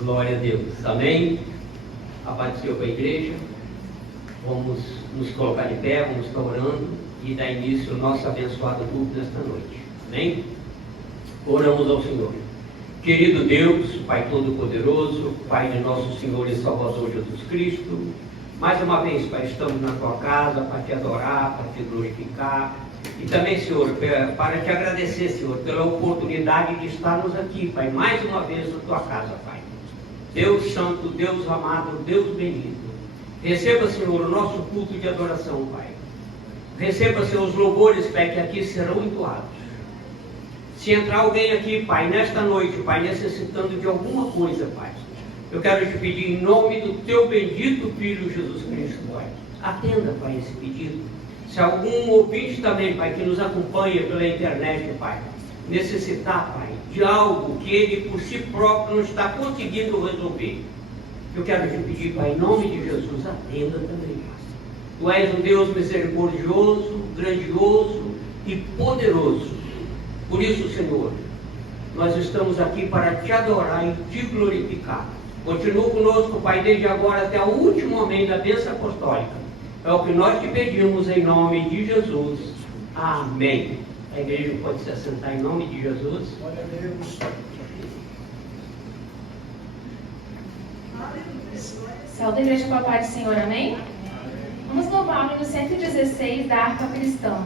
Glória a Deus. Amém? A paz do Senhor para a igreja. Vamos nos colocar de pé, vamos estar orando e dar início ao nosso abençoado culto nesta noite. Amém? Oramos ao Senhor. Querido Deus, Pai Todo-Poderoso, Pai de nosso Senhor e Salvador Jesus Cristo, mais uma vez, Pai, estamos na Tua casa para Te adorar, para Te glorificar e também, Senhor, para Te agradecer, Senhor, pela oportunidade de estarmos aqui, Pai, mais uma vez na Tua casa, Pai. Deus Santo, Deus amado, Deus bendito, receba, Senhor, o nosso culto de adoração, Pai. Receba, Senhor, os louvores, Pai, que aqui serão entoados. Se entrar alguém aqui, Pai, nesta noite, Pai, necessitando de alguma coisa, Pai, eu quero te pedir em nome do Teu bendito Filho Jesus Cristo, Pai. Atenda, Pai, esse pedido. Se algum ouvinte também, Pai, que nos acompanha pela internet, Pai, necessitar, Pai, de algo que ele por si próprio não está conseguindo resolver, eu quero te pedir, Pai, em nome de Jesus, atenda também. Tu és um Deus misericordioso, grandioso e poderoso. Por isso, Senhor, nós estamos aqui para Te adorar e Te glorificar. Continua conosco, Pai, desde agora até o último amém da bênção apostólica. É o que nós Te pedimos em nome de Jesus. Amém. A igreja pode se assentar em nome de Jesus. Glória a Deus. Salve a igreja com a paz do Senhor, amém? Vamos louvar o hino 116 da harpa cristã.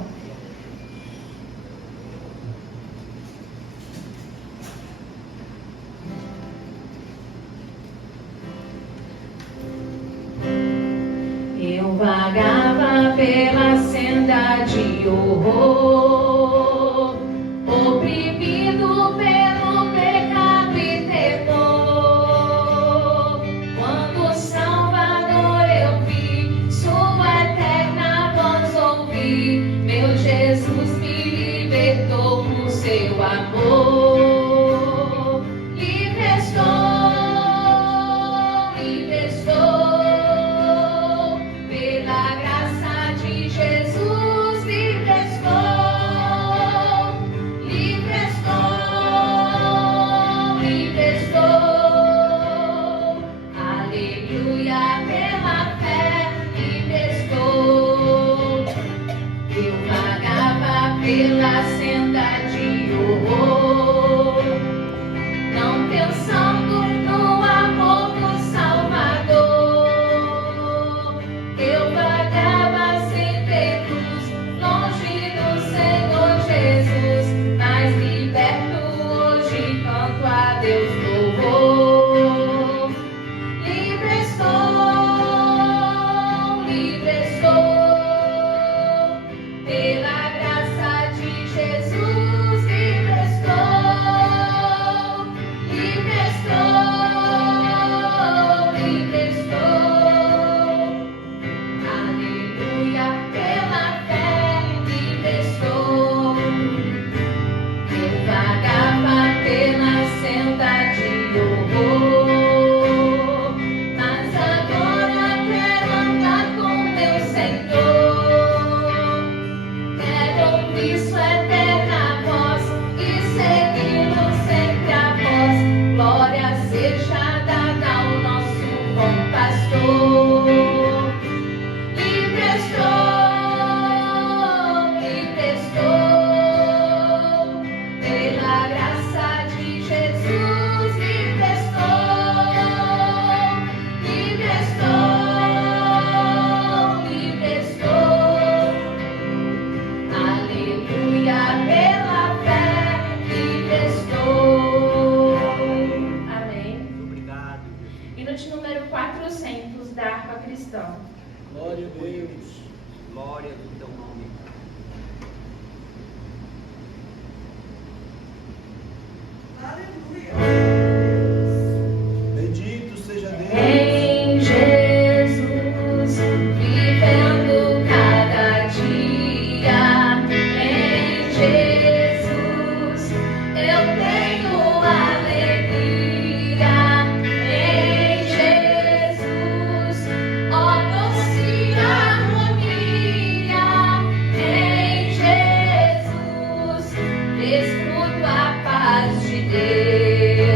Eu vagava pela senda de horror, oprimido pelo pecado e temor. Quando o Salvador eu vi, sua eterna voz ouvi, meu Jesus me libertou com seu amor. Livre estou, pela graça de Jesus, livre estou, livre estou, livre estou, aleluia, pela fé, livre estou. Eu vagava pela senda de horror, não pensando no amor do Salvador. Eu vagava sem ter luz, longe do Senhor Jesus, mas liberto hoje, canto a Deus louvor. Livre estou, pela graça de Jesus, livre estou, livre estou. Aleluia, pela fé, livre estou. Eu vagava pela senda de horror, mas agora quero andar com meu Senhor. Quero ouvir sua eterna voz e segui-lo sempre após. Glória seja dada ao nosso bom pastor. Livre estou, pela graça de Jesus, livre estou, livre estou, aleluia, pela fé, livre estou. Amém. Obrigado. Hino de número 400 da harpa cristã. Glória a Deus. Glória do Teu nome. Bendito seja Deus. Em Jesus, vivendo cada dia. Em Jesus, eu tenho alegria. Em Jesus, ó doce harmonia. Em Jesus, desfruto a paz de Deus.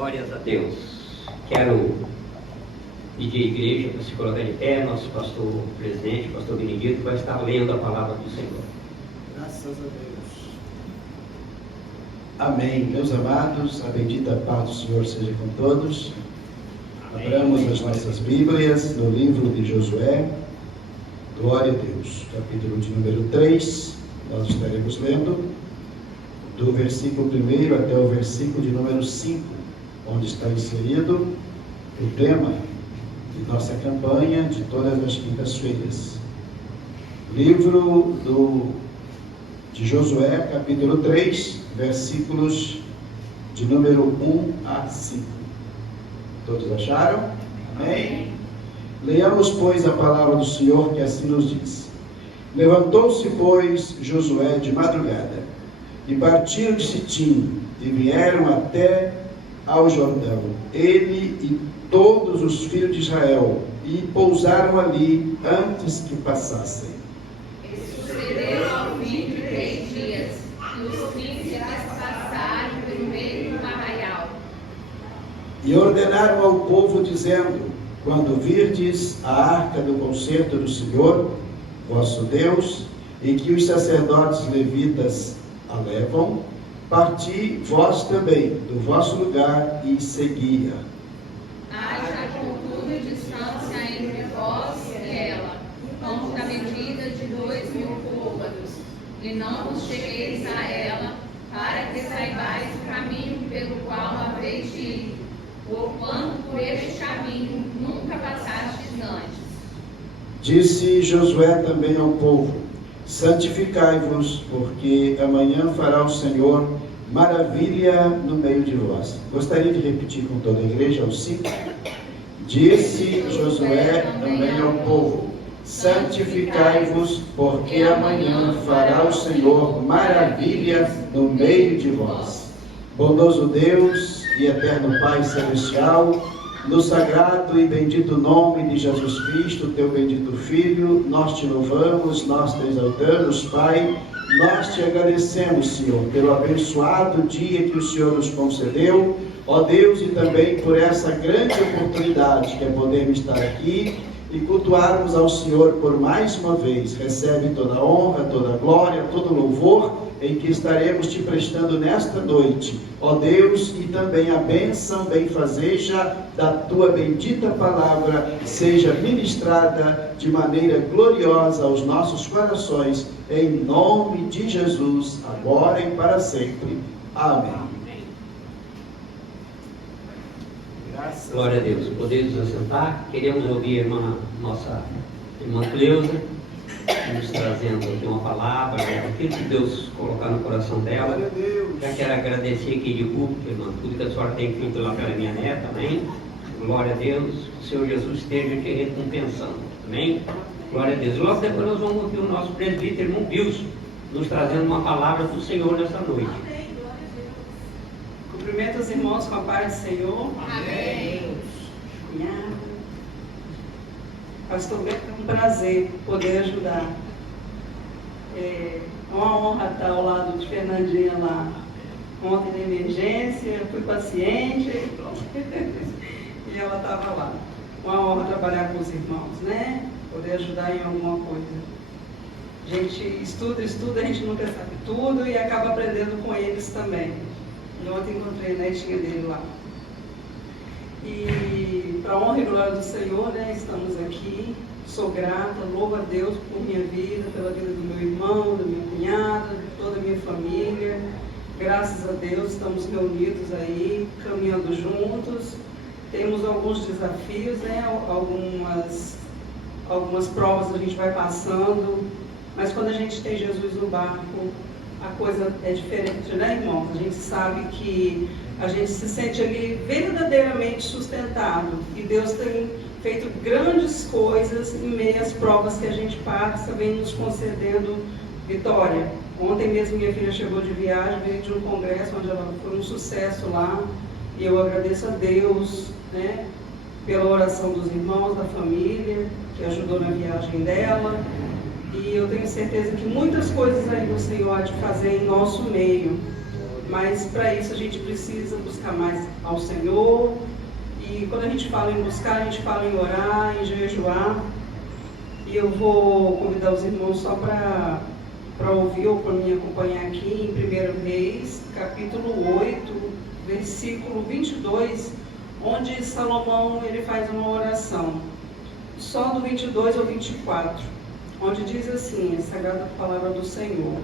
Glórias a Deus. Quero pedir à igreja para se colocar de pé. Nosso pastor presidente, pastor Benedito, vai estar lendo a palavra do Senhor. Graças a Deus. Amém. Meus amados, a bendita paz do Senhor seja com todos. Abramos as nossas Bíblias no livro de Josué. Glória a Deus. Capítulo de número 3. Nós estaremos lendo do versículo 1 até o versículo de número 5, onde está inserido o tema de nossa campanha de todas as quintas-feiras. Livro de Josué, capítulo 3, versículos de número 1 a 5. Todos acharam? Amém? Leamos, pois, a palavra do Senhor, que assim nos diz. Levantou-se, pois, Josué de madrugada, e partiram de Sitim, e vieram até ao Jordão, ele e todos os filhos de Israel, e pousaram ali antes que passassem. E sucedeu ao fim de 3 dias, que os príncipes passaram pelo meio do arraial. E ordenaram ao povo, dizendo: quando virdes a arca do concerto do Senhor, vosso Deus, e que os sacerdotes levitas a levam, parti vós também do vosso lugar e segui-a. Haja, contudo, distância entre vós e ela, como da medida de 2.000 côvados, e não vos chegueis a ela, para que saibais o caminho pelo qual haveis de ir, porquanto por este caminho nunca passastes antes. Disse Josué também ao povo: santificai-vos, porque amanhã fará o Senhor maravilha no meio de vós. Gostaria de repetir com toda a igreja ao 5. Disse Josué também ao povo: santificai-vos, porque amanhã fará o Senhor maravilha no meio de vós. Bondoso Deus e eterno Pai Celestial, no sagrado e bendito nome de Jesus Cristo, teu bendito Filho, nós te louvamos, nós te exaltamos, Pai. Nós te agradecemos, Senhor, pelo abençoado dia que o Senhor nos concedeu, ó Deus, e também por essa grande oportunidade que é podermos estar aqui e cultuarmos ao Senhor por mais uma vez. Recebe toda a honra, toda a glória, todo o louvor em que estaremos te prestando nesta noite, ó Deus, e também a bênção benfazeja da tua bendita palavra seja ministrada de maneira gloriosa aos nossos corações, em nome de Jesus, agora e para sempre. Amém. Graças Glória a Deus. Podemos nos assentar. Queremos ouvir nossa irmã Cleusa, nos trazendo aqui uma palavra, aquilo que Deus colocar no coração dela. Glória a Deus. Já quero agradecer aqui de público, irmã, tudo que a senhora tem feito lá pela minha neta, amém? Glória a Deus, o Senhor Jesus esteja te recompensando, amém? Glória a Deus. Logo depois nós vamos ouvir o nosso presbítero, irmão Bilson, nos trazendo uma palavra do Senhor nessa noite. Cumprimento os irmãos com a paz do Senhor. Amém. Cunhada. Pastor Beto, é um prazer poder ajudar. É uma honra estar ao lado de Fernandinha lá. Ontem na emergência, fui paciente e ela estava lá. Uma honra trabalhar com os irmãos, né? Poder ajudar em alguma coisa. A gente estuda, a gente nunca sabe tudo e acaba aprendendo com eles também. E ontem encontrei a netinha dele lá. E para a honra e glória do Senhor, né, estamos aqui. Sou grata, louvo a Deus por minha vida, pela vida do meu irmão, da minha cunhada, de toda a minha família. Graças a Deus estamos reunidos aí, caminhando juntos. Temos alguns desafios, né, algumas provas a gente vai passando, mas quando a gente tem Jesus no barco, a coisa é diferente, né, irmão? A gente sabe que a gente se sente ali verdadeiramente sustentado. E Deus tem feito grandes coisas em meio às provas que a gente passa, vem nos concedendo vitória. Ontem mesmo minha filha chegou de viagem, veio de um congresso onde ela foi um sucesso lá. E eu agradeço a Deus, né, pela oração dos irmãos, da família, que ajudou na viagem dela. E eu tenho certeza que muitas coisas aí o Senhor há de fazer em nosso meio. Mas para isso a gente precisa buscar mais ao Senhor. E quando a gente fala em buscar, a gente fala em orar, em jejuar. E eu vou convidar os irmãos só para ouvir ou para me acompanhar aqui em 1 Reis, capítulo 8, versículo 22, onde Salomão ele faz uma oração. Só do 22 ao 24, onde diz assim, a sagrada palavra do Senhor.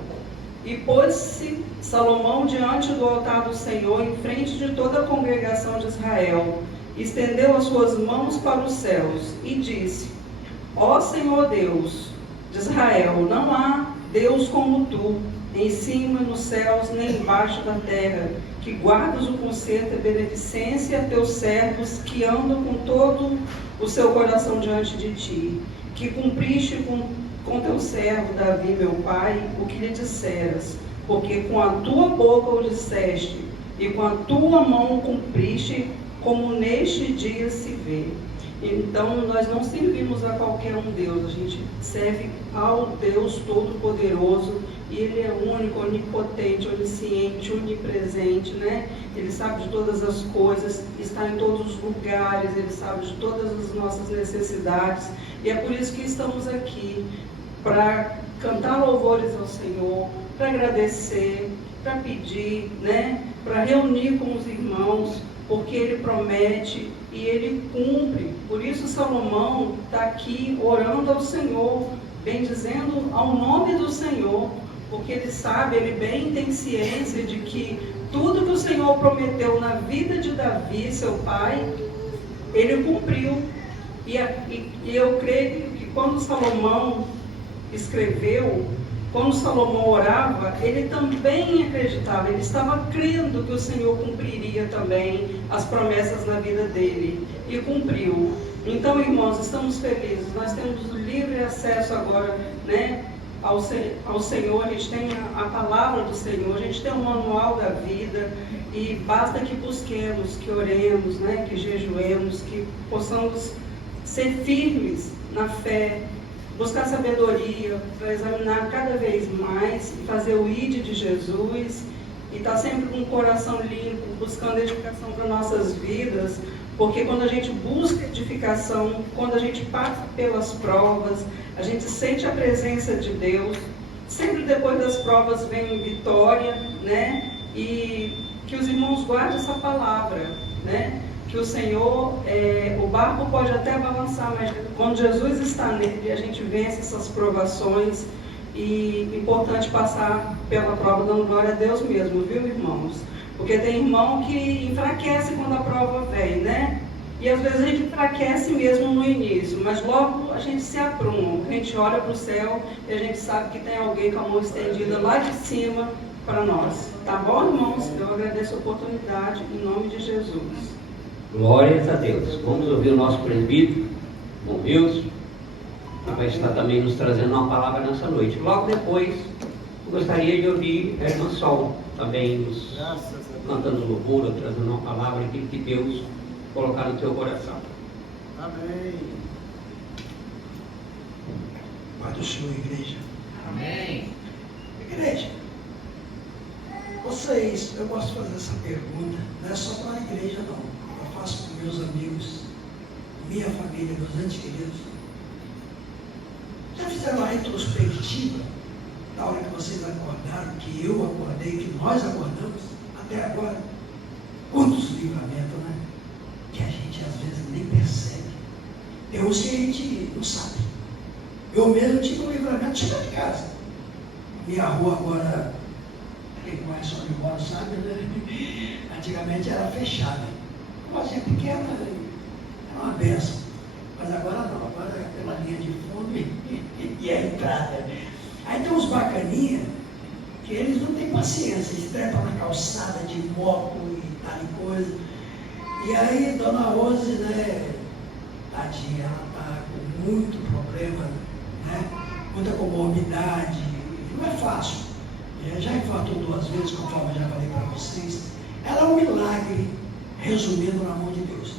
E pôs-se Salomão diante do altar do Senhor, em frente de toda a congregação de Israel, estendeu as suas mãos para os céus e disse: Ó Senhor Deus de Israel, não há Deus como tu, em cima nos céus, nem embaixo da terra, que guardas o conserto e beneficência a teus servos, que andam com todo o seu coração diante de ti, que cumpriste com teu servo Davi, meu pai, o que lhe disseras, porque com a tua boca o disseste, e com a tua mão o cumpriste, como neste dia se vê. Então, nós não servimos a qualquer um Deus, a gente serve ao Deus Todo-Poderoso, e Ele é único, onipotente, onisciente, onipresente, né? Ele sabe de todas as coisas, está em todos os lugares, Ele sabe de todas as nossas necessidades, e é por isso que estamos aqui, para cantar louvores ao Senhor, para agradecer, para pedir, né? Para reunir com os irmãos, porque Ele promete e Ele cumpre. Por isso Salomão está aqui orando ao Senhor, bendizendo ao nome do Senhor, porque ele sabe, ele bem tem ciência de que tudo que o Senhor prometeu na vida de Davi, seu pai, ele cumpriu. E eu creio que quando Salomão escreveu, quando Salomão orava, ele também acreditava, ele estava crendo que o Senhor cumpriria também as promessas na vida dele, e cumpriu. Então, irmãos, estamos felizes, nós temos livre acesso agora, né, ao Senhor, a gente tem a palavra do Senhor, a gente tem o manual da vida, e basta que busquemos, que oremos, né, que jejuemos, que possamos ser firmes na fé, buscar sabedoria para examinar cada vez mais e fazer o ID de Jesus, e estar sempre com o coração limpo, buscando edificação para nossas vidas, porque quando a gente busca edificação, quando a gente passa pelas provas, a gente sente a presença de Deus. Sempre depois das provas vem vitória, né? E que os irmãos guardem essa palavra, né? Que o Senhor, o barco pode até balançar, mas quando Jesus está nele, a gente vence essas provações. E importante passar pela prova dando glória a Deus mesmo, viu, irmãos? Porque tem irmão que enfraquece quando a prova vem, né? E às vezes a gente enfraquece mesmo no início, mas logo a gente se apruma, a gente olha para o céu e a gente sabe que tem alguém com a mão estendida lá de cima para nós. Tá bom, irmãos? Eu agradeço a oportunidade em nome de Jesus. Glórias a Deus. Vamos ouvir o nosso presbítero, irmão Wilson, que vai estar também nos trazendo uma palavra nessa noite. Logo depois, eu gostaria de ouvir a irmã Sol, também nos cantando louvor, trazendo uma palavra, aquilo que Deus colocar no teu coração. Amém. Pai do Senhor, igreja. Amém. Igreja, eu gosto de fazer essa pergunta, não é só para a igreja não, eu faço com meus amigos, minha família, meus entes queridos. Já fizeram uma retrospectiva da hora que vocês acordaram, que eu acordei, que nós acordamos, até agora? Quantos livramentos, né? Que a gente às vezes nem percebe. Tem uns que a gente não sabe. Eu mesmo tive um livramento de chegar de casa. Minha rua agora, quem conhece onde eu moro sabe, né? Antigamente era fechada. Uma coisinha pequena, era uma benção. Mas agora não, agora é pela linha de fundo e a entrada. Aí tem uns bacaninha que eles não têm paciência, eles trepam na calçada de moto e tal e coisa. E aí, Dona Rose, né, tadinha, ela está com muito problema, né, muita comorbidade, não é fácil. Já infartou 2 vezes, conforme eu já falei para vocês. Ela é um milagre, resumindo, na mão de Deus.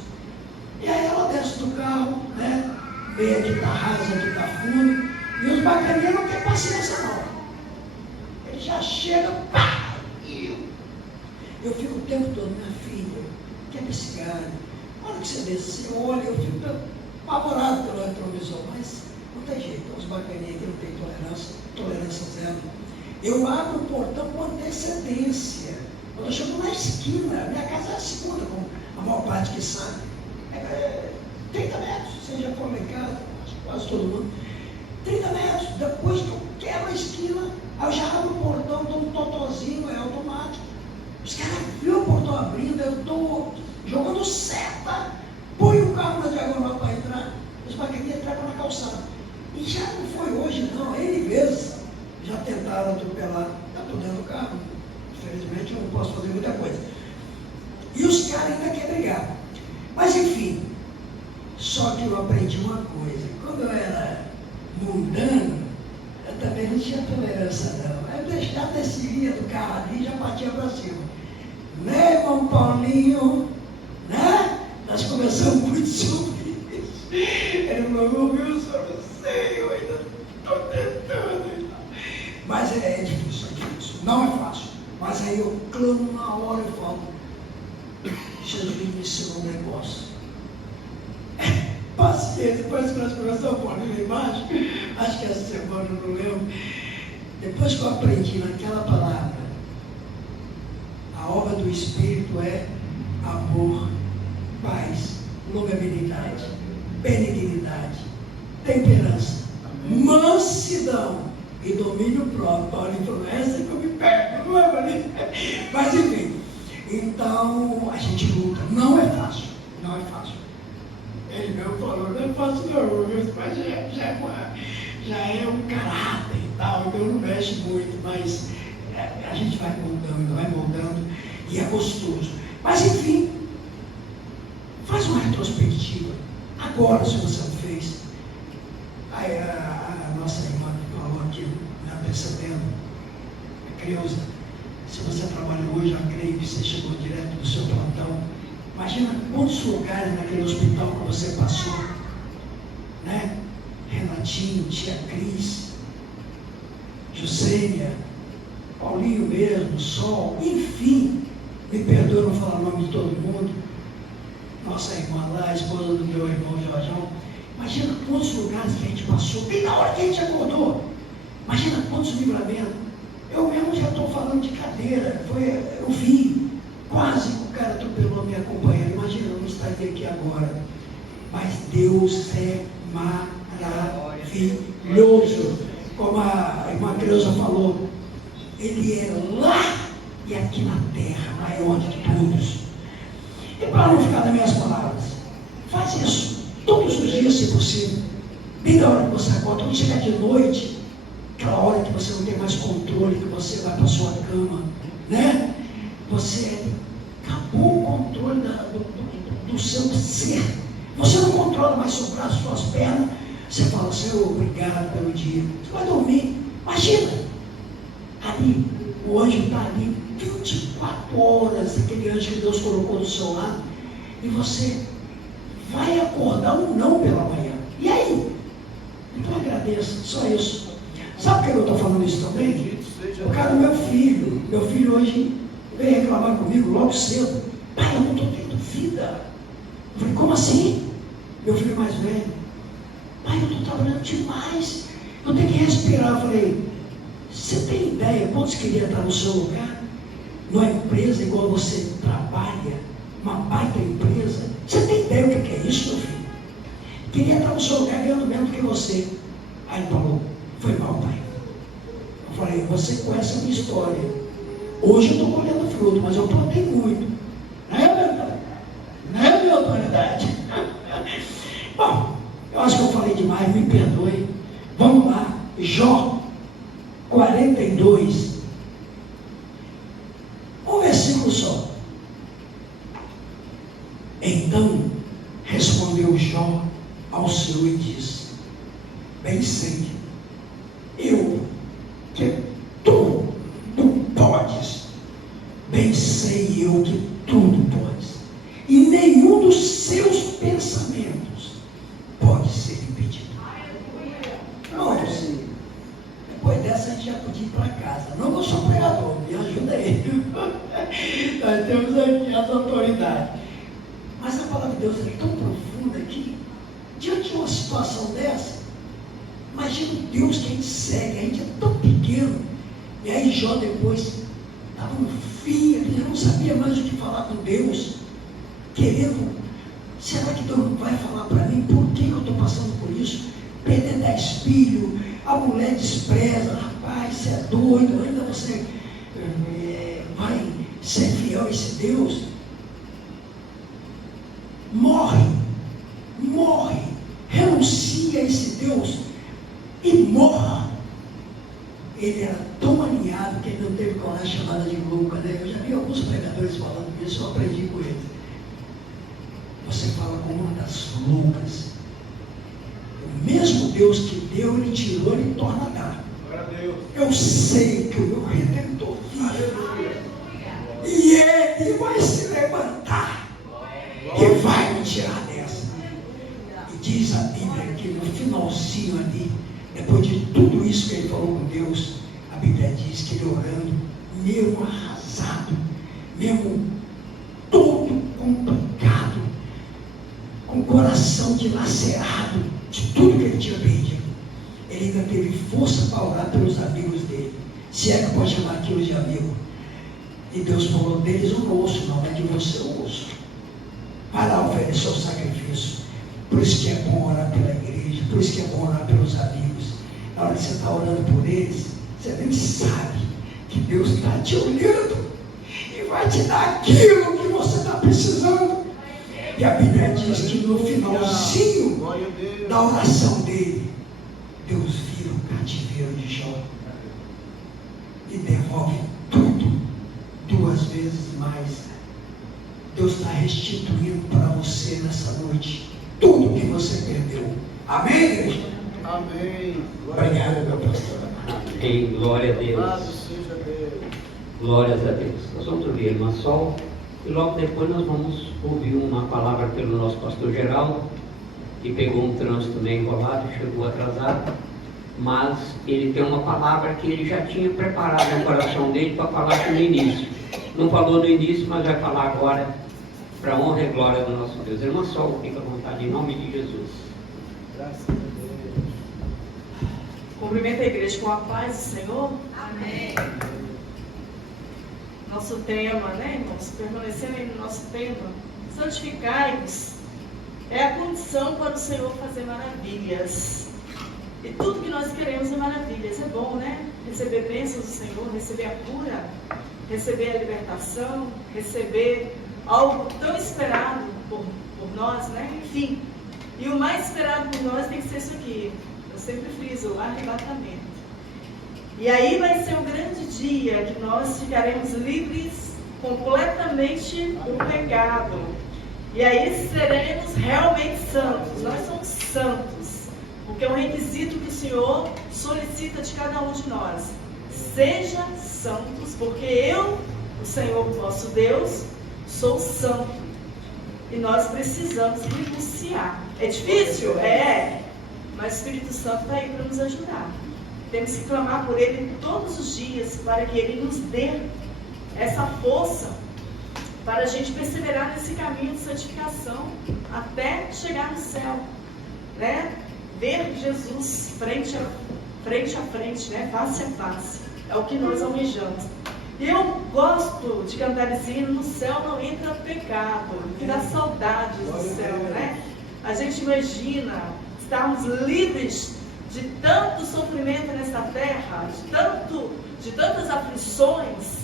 E aí ela desce do carro, né, vê aqui está rasa, aqui está fundo, e os bacaninhas não têm paciência não. Ele já chega, pá, Eu fico o tempo todo, minha filha, quebra esse galho. Na hora que você desce, você olha, eu fico apavorado pelo retrovisor, mas não tem jeito, os bacaninhos aqui não tem tolerância zero. Eu abro o portão com antecedência. Quando eu chego na esquina, minha casa é a segunda, como a maior parte que sabe. 30 metros, vocês já foram lá em casa, quase todo mundo. 30 metros, depois que eu quebro a esquina, aí eu já abro o portão, dou um totozinho, é automático. Os caras viram o portão abrindo, eu estou jogando seta, ponho o carro na diagonal para entrar, os bacaninhas trepam na calçada. E já não foi hoje não, N vezes já tentaram atropelar. Eu estou dentro do carro, infelizmente eu não posso fazer muita coisa. E os caras ainda querem brigar. Mas enfim, só que eu aprendi uma coisa, quando eu era mundano, eu também não tinha tolerância não. Eu deixava a descia do carro ali e já partia para cima. Né, irmão Paulinho? Né? Nós começamos muito sobre isso. Ele falou, meu Wilson, eu não sei, eu ainda estou tentando. Mas é difícil, não é fácil. Mas aí eu clamo na hora e falo, Jesus me ensinou um negócio. Paciência, depois que nós começamos a pôr ali embaixo, acho que essa semana eu não lembro. Depois que eu aprendi naquela palavra, a obra do Espírito é amor, paz, longanimidade, benignidade, temperança, mansidão e domínio próprio. Paulinho falou, essa que eu me pego, não é, Paulinho? Mas enfim, então a gente luta, não é fácil, não é fácil. Ele mesmo falou, não é fácil não, mas já é um caráter e tal, então não mexe muito, mas a gente vai moldando e é gostoso. Mas enfim, faz uma retrospectiva. Agora, se você não fez, a nossa irmã falou aqui, percebendo, a Creuza, se você trabalha hoje, eu creio que você chegou direto do seu plantão. Imagina quantos lugares naquele hospital que você passou, né? Renatinho, tia Cris, Jusênia, Paulinho mesmo, Sol, enfim, me perdoe não falar o nome de todo mundo, nossa irmã lá, a esposa do meu irmão Jorjão. Imagina quantos lugares que a gente passou, bem na hora que a gente acordou. Imagina quantos livramentos. Eu mesmo já estou falando de cadeira, eu vi. Quase o cara atropelou a minha companheira. Imagina, eu não estaria aqui agora. Mas Deus é maravilhoso. Como a irmã Creuza falou, Ele é lá e aqui na terra, maior de todos. E para não ficar nas minhas palavras, faz isso todos os dias, se possível. Bem na hora que você acorda, quando chegar de noite, aquela hora que você não tem mais controle, que você vai para a sua cama, né? Você acabou o controle do seu ser. Você não controla mais seu braço, suas pernas. Você fala, Senhor, obrigado pelo dia. Você vai dormir. Imagina, ali, o anjo está ali 24 horas, aquele anjo que Deus colocou do seu lado, e você vai acordar ou não pela manhã. E aí? Então agradeça, só isso. Sabe por que eu estou falando isso também? Por causa do meu filho hoje veio reclamar comigo logo cedo. Pai, eu não estou tendo vida. Eu falei, como assim? Meu filho mais velho. Pai, eu estou trabalhando demais. Eu tenho que respirar. Eu falei, você tem ideia quantos queriam estar no seu lugar? Numa empresa igual você trabalha, uma baita empresa. Você tem ideia o que é isso, meu filho? Queria estar no seu lugar ganhando menos que você. Aí ele falou, foi mal, pai. Eu falei, você conhece a minha história. Hoje eu estou colhendo fruto, mas eu plantei muito. Não é verdade? Não é minha autoridade. Bom, eu acho que eu falei demais, me perdoe. Vamos lá, Jó 42. Um versículo só. Então respondeu Jó ao Senhor e disse, bem sei, eu que tudo podes, bem sei eu que tudo podes, e nenhum dos seus pensamentos pode ser impedido. Irmãos, depois dessa a gente já podia ir para casa. Não que eu sou pregador, me ajuda aí. A verdade. Mas a palavra de Deus é tão profunda que, diante de uma situação dessa, imagina o Deus que a gente segue, a gente é tão pequeno. E aí Jó depois estava no fim, ele não sabia mais o que falar com Deus, querendo, será que Deus não vai falar para mim? Por que eu estou passando por isso? Perder 10 filhos, a mulher despreza, rapaz, você é doido, ainda você vai ser fiel a esse Deus? Morre, renuncia a esse Deus e morra. Ele era tão alinhado que ele não teve coragem chamada de louca, né? Eu já vi alguns pregadores falando isso, eu aprendi com eles. Você fala com uma das loucas. O mesmo Deus que deu, ele tirou, ele torna a dar. Eu sei que o meu Redentor vive. E ele vai se levantar e vai me tirar dessa. E diz a Bíblia que no finalzinho ali, depois de tudo isso que ele falou com Deus, a Bíblia diz que ele orando, mesmo arrasado, mesmo todo complicado, com o coração dilacerado de tudo que ele tinha perdido, ele ainda teve força para orar pelos amigos dele, se é que pode chamar aquilo de amigo. E Deus falou: deles eu não ouço, não, mas de você eu ouço. Vai lá oferecer o sacrifício. Por isso que é bom orar pela igreja, por isso que é bom orar pelos amigos. Na hora que você está orando por eles, você nem sabe que Deus está te olhando e vai te dar aquilo que você está precisando. E a Bíblia diz que no finalzinho da oração dele, Deus vira o cativeiro de Jó e devolve tudo 2 vezes mais. Deus está restituindo para você nessa noite tudo que você perdeu. Amém, igreja? Amém. Obrigado, meu pastor. Amém. Glória a Deus. Louvado seja Deus. Glórias a Deus. Nós vamos ouvir uma sol e logo depois nós vamos ouvir uma palavra pelo nosso pastor Geraldo, que pegou um trânsito meio enrolado e chegou atrasado, mas ele tem uma palavra que ele já tinha preparado no coração dele para falar aqui no início. Não falou no início, mas vai falar agora, para a honra e glória do nosso Deus. Irmã Sol, fica à vontade, em nome de Jesus. Graças a Deus. Cumprimento a igreja com a paz do Senhor. Amém. Nosso tema, né, irmãos? Permanecendo aí no nosso tema, santificai-vos é a condição para o Senhor fazer maravilhas. E tudo que nós queremos é maravilhas. É bom, né? Receber bênçãos do Senhor, receber a cura, receber a libertação, receber algo tão esperado por nós, né? Enfim. E o mais esperado por nós tem que ser isso aqui. Eu sempre friso, o arrebatamento. E aí vai ser um grande dia que nós ficaremos livres completamente do pecado. E aí seremos realmente santos. Nós somos santos. Porque é um requisito que o Senhor solicita de cada um de nós. Seja santos, porque eu, o Senhor, vosso Deus, sou santo. E nós precisamos renunciar. É difícil? É. Mas o Espírito Santo está aí para nos ajudar. Temos que clamar por Ele todos os dias, para que Ele nos dê essa força, para a gente perseverar nesse caminho de santificação, até chegar no céu, né? Ver Jesus frente a frente, né? Face a face, é o que nós almejamos. E eu gosto de cantar esse hino: no céu não entra pecado, que dá saudades do céu, né? A gente imagina estarmos livres de tanto sofrimento nessa terra, de tantas aflições.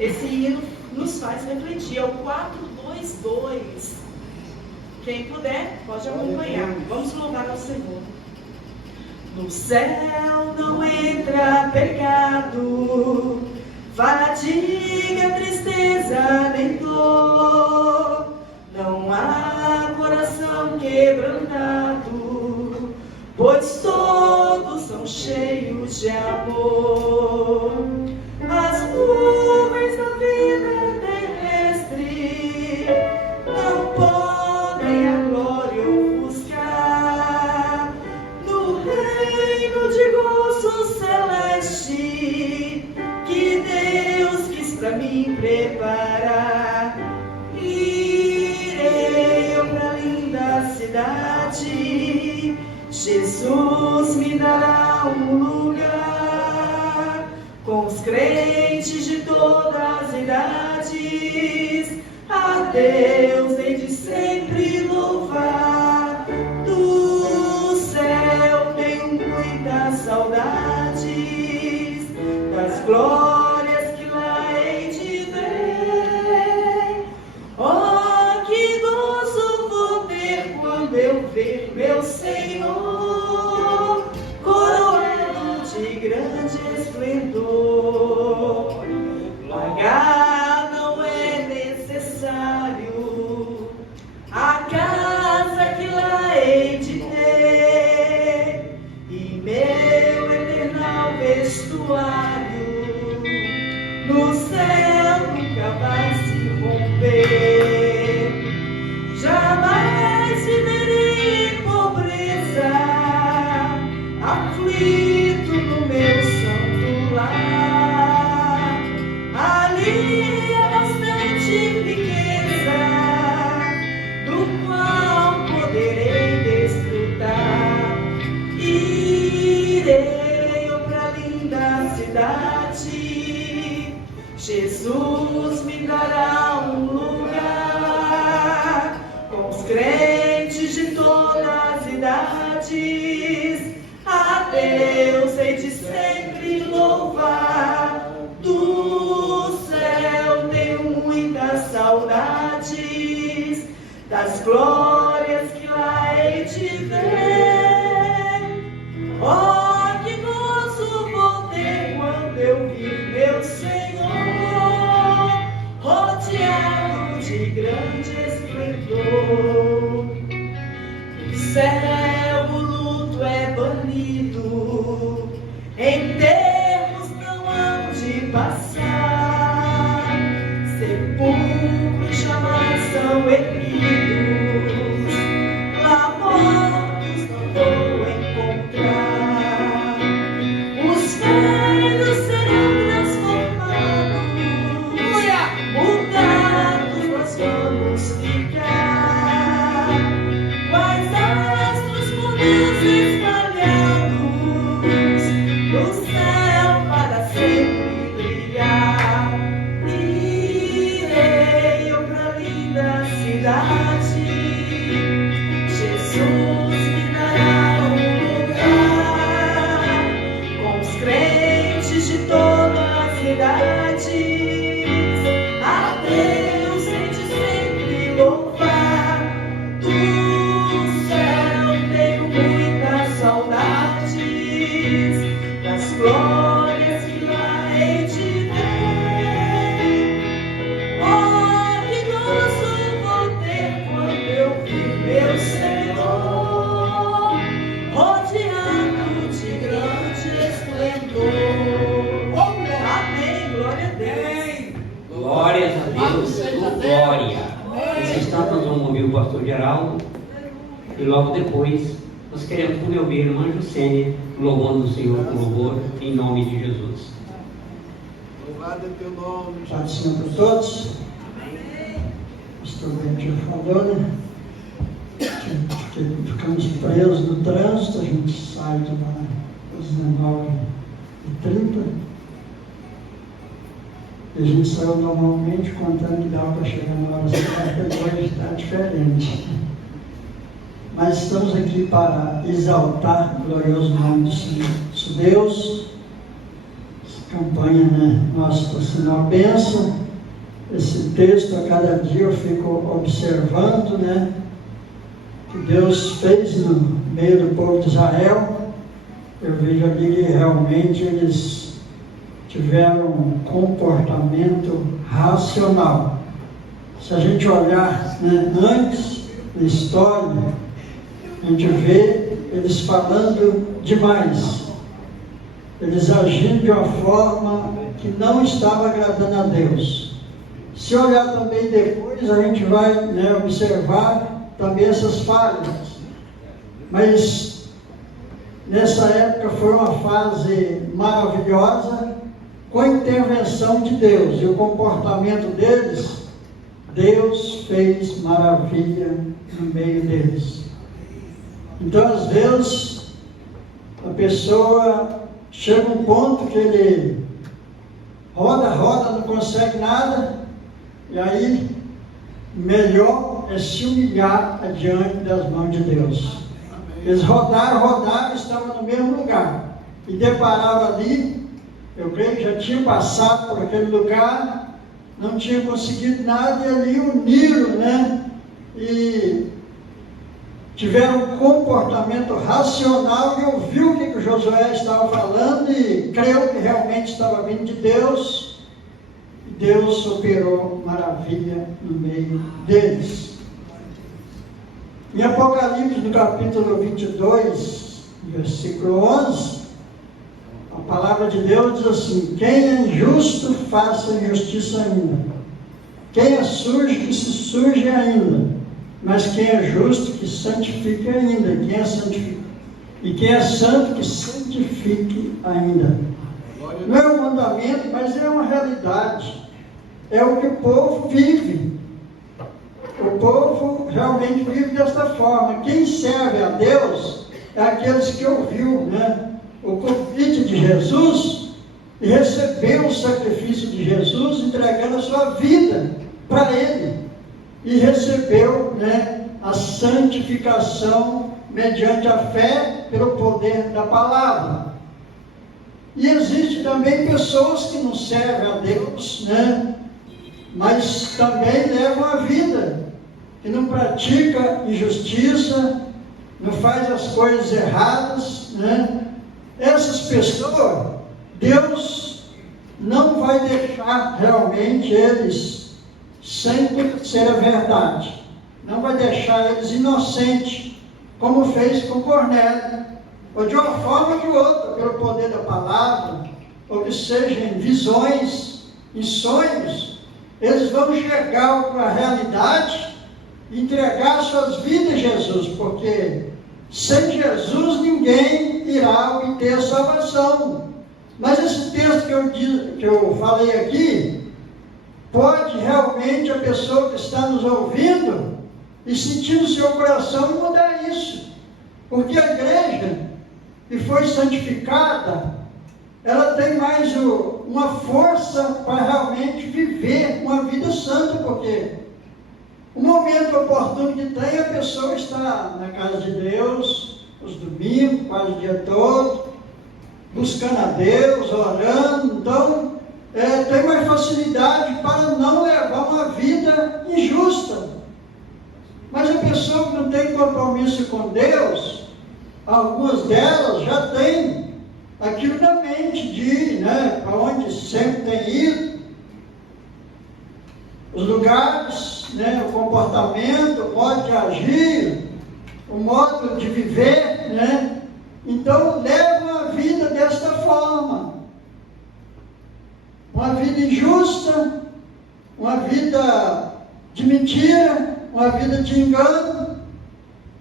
Esse hino nos faz refletir. É o 422. Quem puder, pode acompanhar. Vamos louvar ao Senhor. No céu não entra pecado, fadiga, tristeza nem dor. Não há coração quebrantado, pois todos são cheios de amor. As nuvens da vida terrestre não podem a glória ofuscar. No reino de gozo celeste que Deus quis para mim preparar, Deus hei de sempre louvar. Do céu tenho muitas saudades das glórias que lá hei de ver. Oh, que gozo vou ter quando eu ver meu Senhor coroado de grande esplendor. Pagar não é necessário a casa que lá hei de ter, e meu eternal vestuário no céu nunca vai se romper. Jamais viverei em pobreza, aflito no meu santo lar. Ali é bastante riqueza, do qual poderei desfrutar. Irei pra linda cidade, Jesus me dará um lugar, com os crentes de todas as idades. A Deus hei de sempre louvar. Do céu tenho muitas saudades das glórias que lá hei de ver. Oh, que gozo vou ter quando eu vir meu Senhor rodeado de grande esplendor. No céu o luto é banido, enterros não hão de passar, sepulcros jamais são erguidos, lá mortos não vou encontrar. Os velhos serão transformados, mudados nós vamos ficar. Quais astros por Deus espalhados no céu para sempre brilhar. Irei eu pra linda cidade, Jesus me dará um lugar, com os crentes de todas as idades. A Deus hei de sempre louvar. Do céu tenho muitas saudades das glórias que lá hei de ver. Oh, que gozo vou ter quando eu vir meu Senhor rodeado de grande esplendor. Amém, glória a Deus. Glórias a Deus, glória. Nesse instante nós vamos ouvir o pastor Geraldo e logo depois nós queremos ouvir a irmã Juscênia louvando o Senhor com louvor em nome de Jesus. Louvado é teu nome, Pai do Jesus. Senhor para todos. Pastor Bentinho falou, né? Que ficamos presos no trânsito, a gente sai de lá às 19h30. E a gente saiu normalmente contando que dava para chegar na hora certa, hoje está diferente. Mas estamos aqui para exaltar o glorioso nome do Senhor. Nosso Deus, essa campanha, né, nossa, está sendo uma bênção. Esse texto, a cada dia eu fico observando, né, que Deus fez no meio do povo de Israel. Eu vejo ali que realmente eles tiveram um comportamento racional. Se a gente olhar, né, antes da história, a gente vê eles falando demais, eles agindo de uma forma que não estava agradando a Deus. Se olhar também depois, a gente vai, né, observar também essas falhas. Mas nessa época foi uma fase maravilhosa, com a intervenção de Deus e o comportamento deles. Deus fez maravilha no meio deles. Então, às vezes, a pessoa chega a um ponto que ele roda, não consegue nada, e aí melhor é se humilhar diante das mãos de Deus. Eles rodaram, estavam no mesmo lugar. E depararam ali, eu creio que já tinham passado por aquele lugar, não tinham conseguido nada, e ali uniram, né? E tiveram um comportamento racional e ouviu o que o Josué estava falando e creu que realmente estava vindo de Deus. E Deus operou maravilha no meio deles. Em Apocalipse, no capítulo 22, versículo 11, a palavra de Deus diz assim: quem é injusto, faça injustiça ainda. Quem é sujo, que se suje ainda. Mas quem é justo, que santifique ainda. E quem é santo, que santifique ainda. Não é um mandamento, mas é uma realidade. É o que o povo vive. O povo realmente vive desta forma. Quem serve a Deus é aqueles que ouviu, né, o convite de Jesus e recebeu o sacrifício de Jesus, entregando a sua vida para Ele. E recebeu, né, a santificação mediante a fé pelo poder da palavra. E existe também pessoas que não servem a Deus, né, mas também levam a vida, que não pratica injustiça, não faz as coisas erradas, né? Essas pessoas, Deus não vai deixar realmente eles sempre ser a verdade, não vai deixar eles inocentes, como fez com Cornélio, ou de uma forma ou de outra, pelo poder da palavra, ou que seja em visões, em sonhos, eles vão chegar com a realidade e entregar suas vidas a Jesus, porque sem Jesus ninguém irá obter a salvação. Mas esse texto que eu falei aqui, pode realmente a pessoa que está nos ouvindo e sentir no seu coração mudar isso, porque a igreja que foi santificada, ela tem mais uma força para realmente viver uma vida santa, porque o momento oportuno que tem, a pessoa está na casa de Deus, os domingos, quase o dia todo, buscando a Deus, orando, então tem mais facilidade para não levar uma vida injusta. Mas a pessoa que não tem compromisso com Deus, algumas delas já têm aquilo na mente de ir, né, para onde sempre tem ido, os lugares, né, o comportamento, o modo de agir, o modo de viver, né? Então levam a vida desta forma, uma vida injusta, uma vida de mentira, uma vida de engano.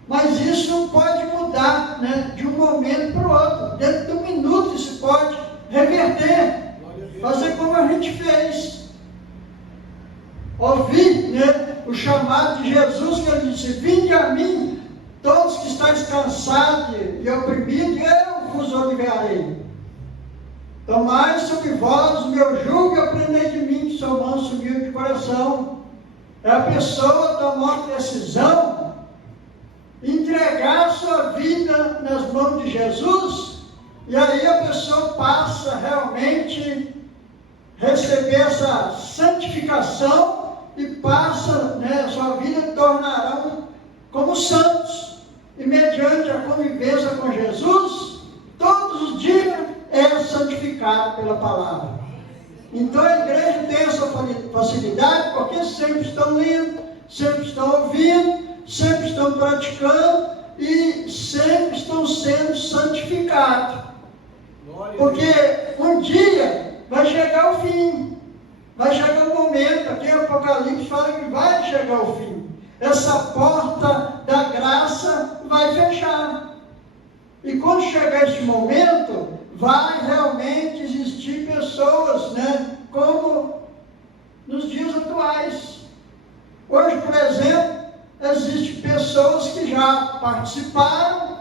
Mas isso não pode mudar, né, de um momento para o outro. Dentro de um minuto isso pode reverter, fazer como a gente fez. Ouvir, né, o chamado de Jesus, que ele disse: vinde a mim, todos que estáis cansados e oprimidos, eu vos aliviarei. Tomai sobre vós o meu jugo e aprendei de mim, que sou manso e humilde de coração. É a pessoa tomar uma decisão, entregar a sua vida nas mãos de Jesus, e aí a pessoa passa realmente a receber essa santificação e passa, né, a sua vida tornarão como santos, e mediante a convivência com Jesus, todos os dias é santificado pela palavra. Então a igreja tem essa facilidade, porque sempre estão lendo, sempre estão ouvindo, sempre estão praticando e sempre estão sendo santificados. Porque um dia vai chegar o fim, vai chegar o momento, aqui em Apocalipse fala que vai chegar o fim. Essa porta da graça vai fechar. E quando chegar esse momento, vai realmente existir pessoas, né, como nos dias atuais. Hoje, por exemplo, existem pessoas que já participaram,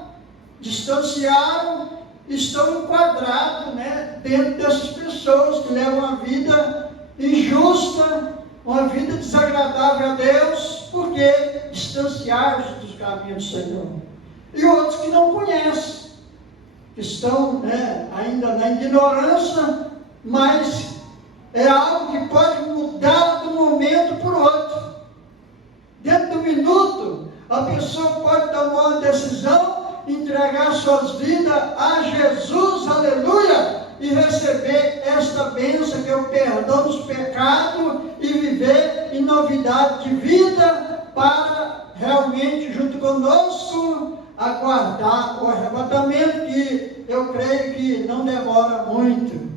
distanciaram, estão enquadrados, né, dentro dessas pessoas que levam a vida injusta, uma vida desagradável a Deus, porque distanciados dos caminhos do Senhor. E outros que não conhecem, que estão ainda na ignorância, mas é algo que pode mudar de um momento para o outro. Dentro de um minuto, a pessoa pode tomar uma decisão, entregar suas vidas a Jesus, aleluia, e receber esta bênção que é o perdão dos pecados e viver em novidade de vida para realmente, junto conosco, aguardar o arrebatamento, que eu creio que não demora muito.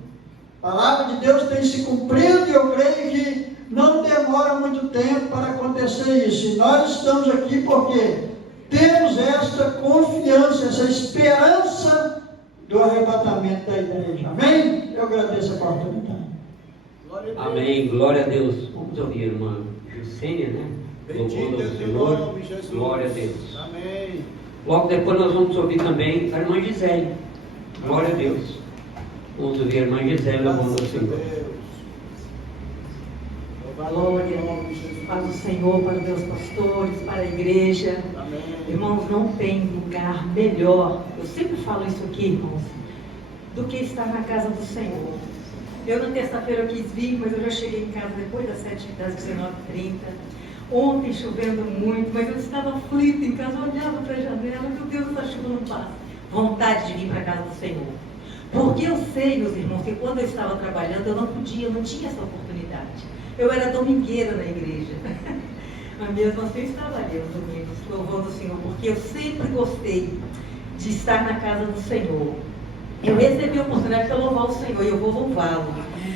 A palavra de Deus tem se cumprido e eu creio que não demora muito tempo para acontecer isso. E nós estamos aqui porque temos esta confiança, essa esperança do arrebatamento da igreja. Amém? Eu agradeço a oportunidade. Amém. Glória a Deus. Vamos ouvir a irmã Juscênia, né? Bendito é o teu nome, Jesus. Glória a Deus. Amém. Logo depois nós vamos ouvir também a irmã Gisele. Glória a Deus. Vamos ouvir a irmã Gisele, louvando ao Senhor. Glória para o Senhor, para os meus pastores, para a igreja. Amém. Irmãos, não tem lugar melhor, eu sempre falo isso aqui, irmãos, do que estar na casa do Senhor. Eu na terça-feira quis vir, mas eu já cheguei em casa depois das 19h30. Ontem chovendo muito, mas eu estava aflita em casa, eu olhava para a janela, meu Deus, essa chuva não passa. Vontade de vir para a casa do Senhor. Porque eu sei, meus irmãos, que quando eu estava trabalhando, eu não tinha essa oportunidade. Eu era domingueira na igreja. Mas mesmo assim eu estava ali aos domingos, louvando o Senhor, porque eu sempre gostei de estar na casa do Senhor. Eu recebi a oportunidade para louvar o Senhor e eu vou louvá-lo.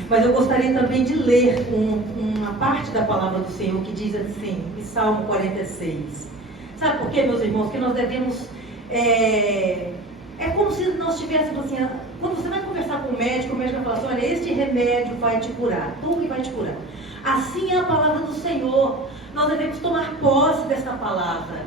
Mas eu gostaria também de ler uma parte da palavra do Senhor que diz assim, em Salmo 46. Sabe por quê, meus irmãos? Que nós devemos... É como se nós tivéssemos assim, quando você vai conversar com o médico vai falar assim, olha, este remédio vai te curar, tudo vai te curar. Assim é a palavra do Senhor. Nós devemos tomar posse dessa palavra.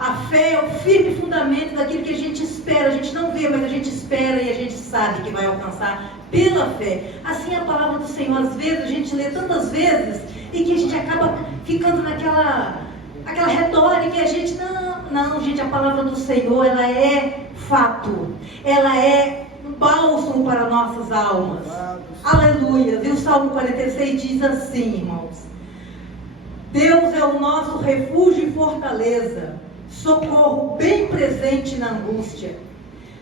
A fé é o firme fundamento daquilo que a gente espera. A gente não vê, mas a gente espera e a gente sabe que vai alcançar pela fé. Assim é a palavra do Senhor. Às vezes a gente lê tantas vezes e que a gente acaba ficando naquela retórica e a gente, não, gente, a palavra do Senhor, ela é fato. Ela é um bálsamo para nossas almas. Aleluia. E o Salmo 46 diz assim, irmãos: Deus é o nosso refúgio e fortaleza, socorro bem presente na angústia.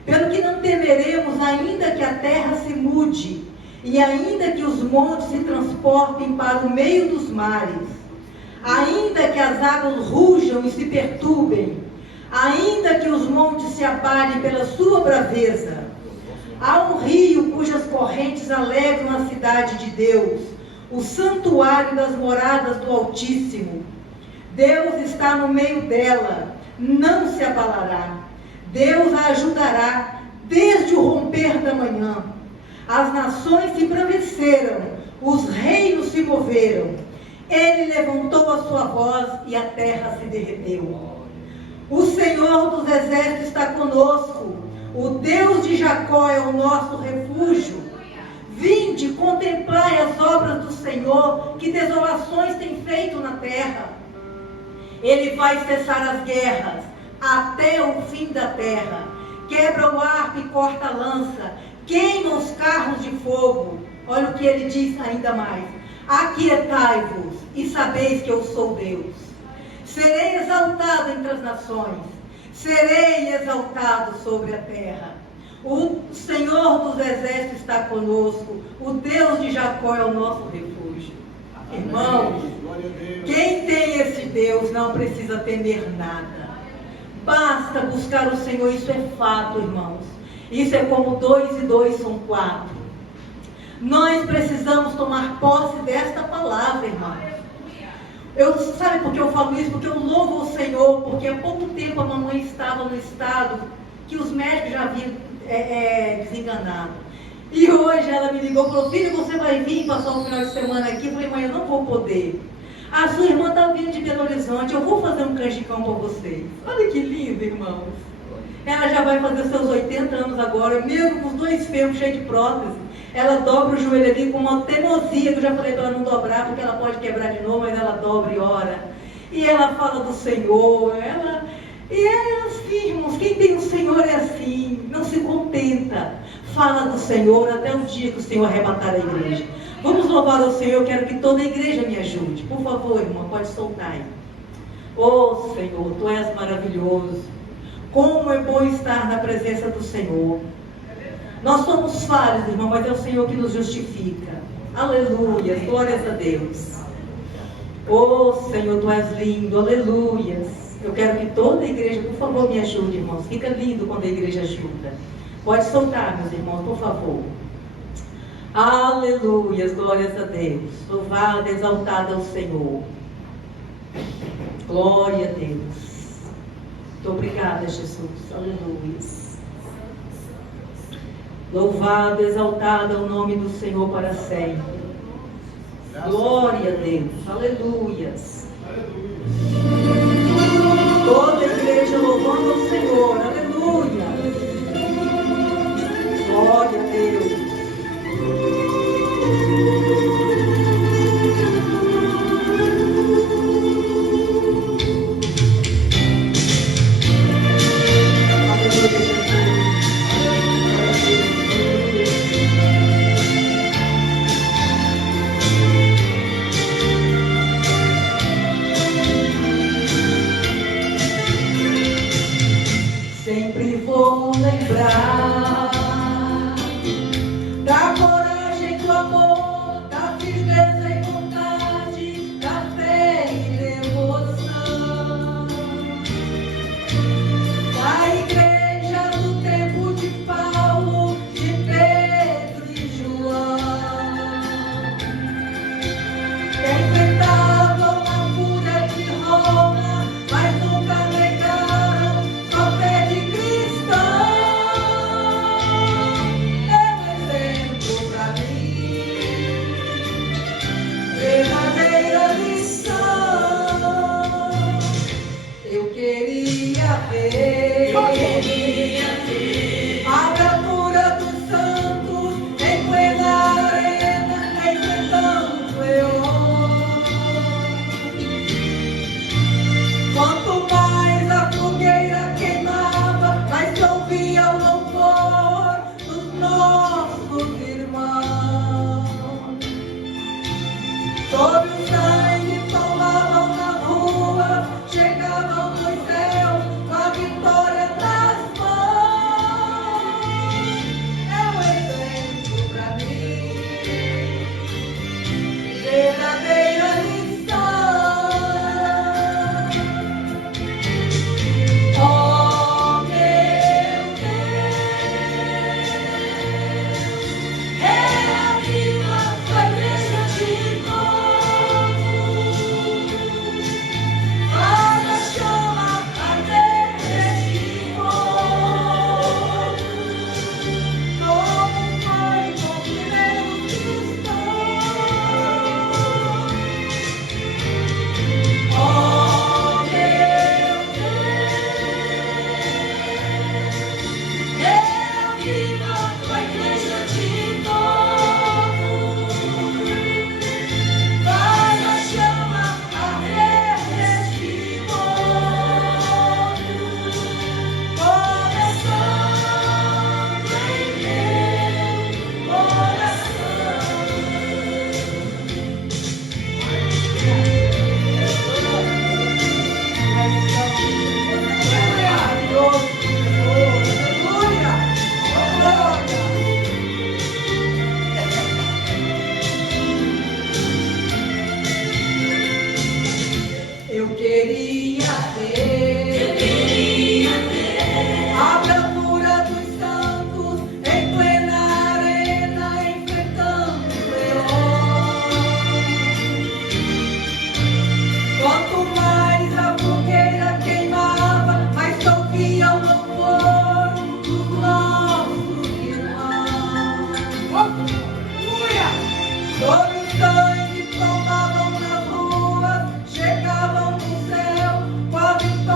Pelo que não temeremos, ainda que a terra se mude, e ainda que os montes se transportem para o meio dos mares, ainda que as águas rujam e se perturbem, ainda que os montes se abalem pela sua braveza. Há um rio cujas correntes alegram a cidade de Deus, o santuário das moradas do Altíssimo. Deus está no meio dela, não se abalará. Deus a ajudará desde o romper da manhã. As nações se embraveceram, os reinos se moveram. Ele levantou a sua voz e a terra se derreteu. O Senhor dos exércitos está conosco. O Deus de Jacó é o nosso refúgio. Vinde, contemplai as obras do Senhor, que desolações tem feito na terra. Ele vai cessar as guerras até o fim da terra. Quebra o arco e corta a lança. Queima os carros de fogo. Olha o que ele diz ainda mais: aquietai-vos e sabeis que eu sou Deus. Serei exaltado entre as nações, serei exaltado sobre a terra. O Senhor dos exércitos está conosco, o Deus de Jacó é o nosso refúgio. Irmãos, quem tem esse Deus não precisa temer nada. Basta buscar o Senhor, isso é fato, irmãos. Isso é como 2 e 2 são 4. Nós precisamos tomar posse desta palavra, irmãos. Sabe por que eu falo isso? Porque eu louvo o Senhor, porque há pouco tempo a mamãe estava no estado que os médicos já haviam desenganado. E hoje ela me ligou e falou: filho, você vai vir passar um final de semana aqui? Eu falei: mãe, eu não vou poder. A sua irmã está vindo de Belo Horizonte, eu vou fazer um canjicão para vocês. Olha que lindo, irmãos. Ela já vai fazer seus 80 anos agora, mesmo com os 2 ferros cheios de prótese. Ela dobra o joelho ali com uma teimosia, que eu já falei para ela não dobrar, porque ela pode quebrar de novo, mas ela dobra e ora. E ela fala do Senhor, e é assim, irmãos, quem tem o Senhor é assim, não se contenta. Fala do Senhor até o dia que o Senhor arrebatar a igreja. Vamos louvar ao Senhor, eu quero que toda a igreja me ajude. Por favor, irmã, pode soltar aí. Oh Senhor, Tu és maravilhoso. Como é bom estar na presença do Senhor. Nós somos falhos, irmão, mas é o Senhor que nos justifica. Aleluia, glórias a Deus. Oh Senhor, Tu és lindo, aleluias. Eu quero que toda a igreja, por favor, me ajude, irmãos. Fica lindo quando a igreja ajuda. Pode soltar, meus irmãos, por favor. Aleluias, glórias a Deus. Louvado, exaltado ao Senhor. Glória a Deus. Muito obrigada, Jesus. Aleluias. Louvado, exaltado é o nome do Senhor para sempre. Glória a Deus. Aleluias. Toda a igreja louvando ao Senhor. Aleluia. Glória a Deus. Sempre vou lembrar da coragem do amor, da firmeza e vontade, da fé e devoção, da igreja do tempo de Paulo, de Pedro e João, que enfrentavam a fúria de Roma, mas nunca negaram sua fé de cristão. É um exemplo pra mim, verdadeira lição. Eu queria ver a bravura dos santos em plena arena, enfrentando o leão. Quanto mais a fogueira queimava, mais se ouvia o louvor dos nossos irmãos. Sob o sangue tomavam na rua, chegavam nos céus com a vitória nas mãos. É um exemplo pra mim, verdadeira lição. Oh meu Deus, reaviva a igreja de novo, faz a chama arder neste povo, como foi com os primeiros cristãos. Oh meu Deus, reaviva a igreja de novo, faz a chama arder neste povo, começando em meu coração. Maravilhoso, aleluia, glória. Eu queria ver a bravura dos santos em plena arena, enfrentando o leão. Quanto mais a fogueira queimava, mais se ouvia o louvor dos nossos irmãos. Aleluia! Sob o sangue tomavam nas ruas, chegavam no céu com a vitória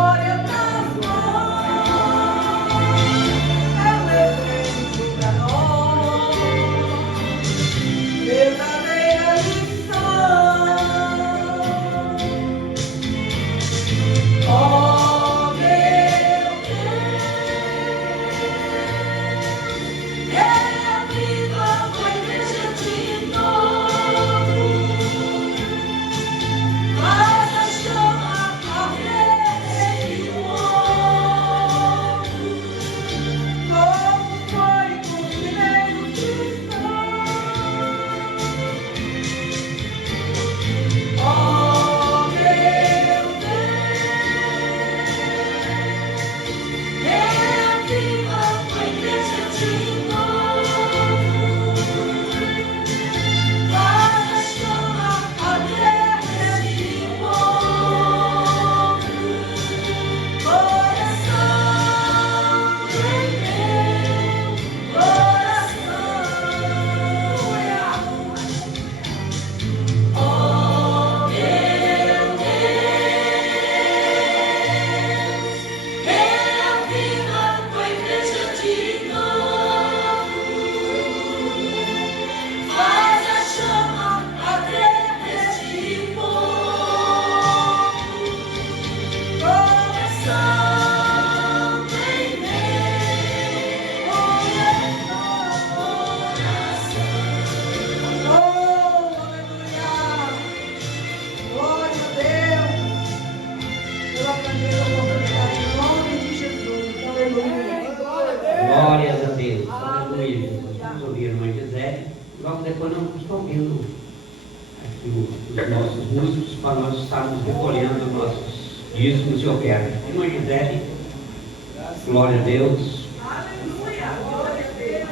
depois nós estamos vendo aqui os nossos músicos para nós estarmos recolhendo nossos dízimos e ofertas. Irmã Gisele, glória a Deus. Aleluia, glória a Deus.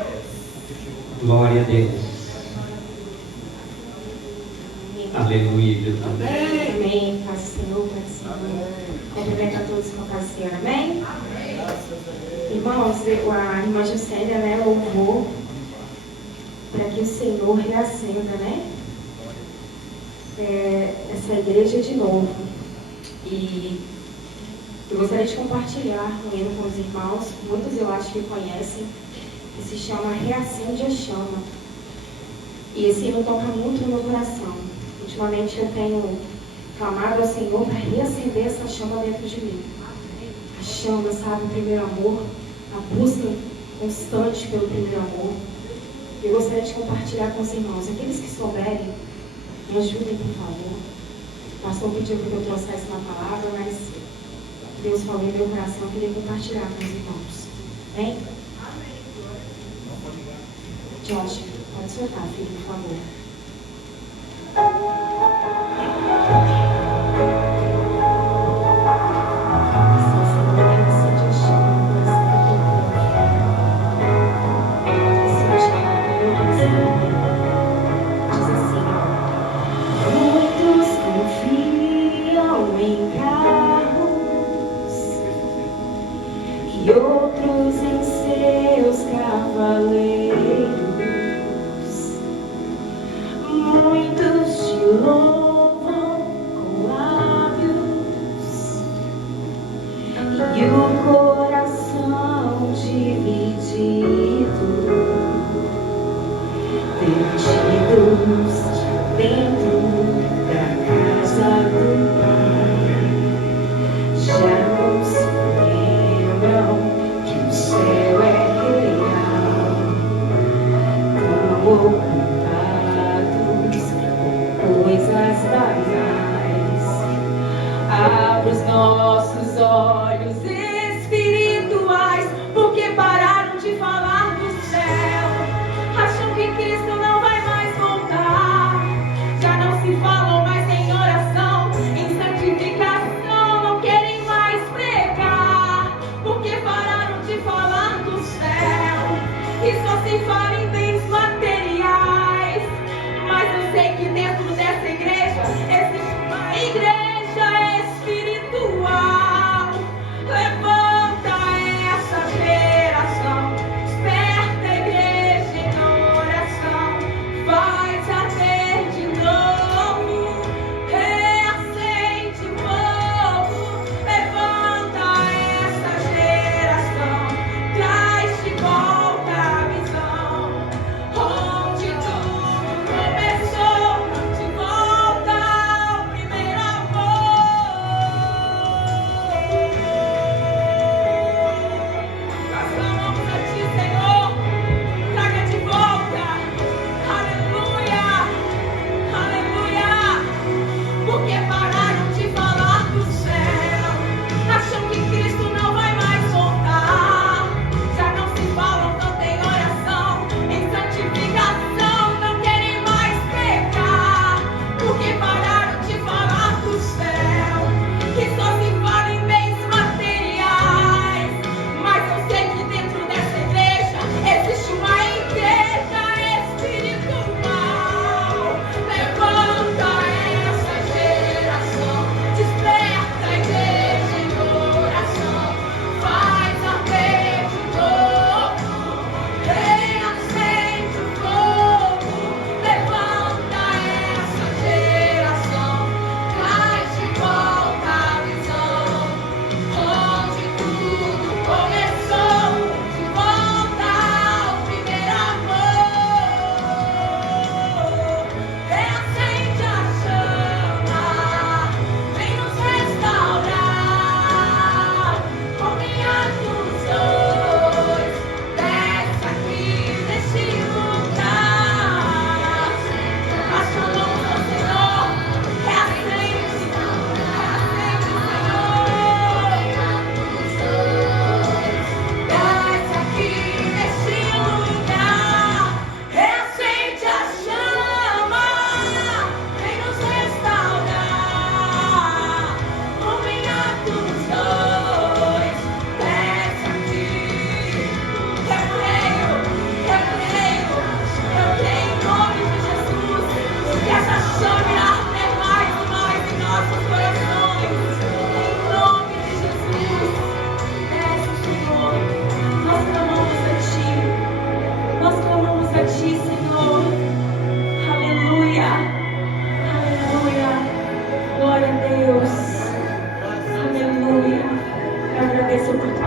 Glória a Deus. Aleluia, Jesus. Amém. Paz do Senhor, paz do Senhor. Cumprimento a todos com a paz do Senhor. Amém? Irmãos, a irmã Juscelia, né, louvou para que o Senhor reacenda, né? Essa igreja de novo. E eu gostaria de compartilhar um hino com os irmãos, muitos eu acho que conhecem, que se chama Reacende a Chama. E esse hino toca muito no meu coração. Ultimamente eu tenho clamado ao Senhor para reacender essa chama dentro de mim. A chama, sabe, o primeiro amor, a busca constante pelo primeiro amor. Eu gostaria de compartilhar com os irmãos. Aqueles que souberem, me ajudem, por favor. O pastor pediu que eu trouxesse uma palavra, mas Deus falou em meu coração, eu queria compartilhar com os irmãos. Amém? Josh, pode soltar, filho, por favor. E outros em seus cavaleiros, muitos te louvam com lábios e o coração dividido, perdidos dentro da casa do Pai, já não se lembram que o céu é real, tão ocupados com coisas banais. Abra os nossos olhos espirituais, porque pararam de falar do céu, acham que Cristo não vai mais voltar, já não se falam mais em oração, em santificação, não querem mais pregar, porque pararam de falar do céu e só se fala em bens materiais. Mas eu sei que dentro dessa igreja existe uma igreja espiritual.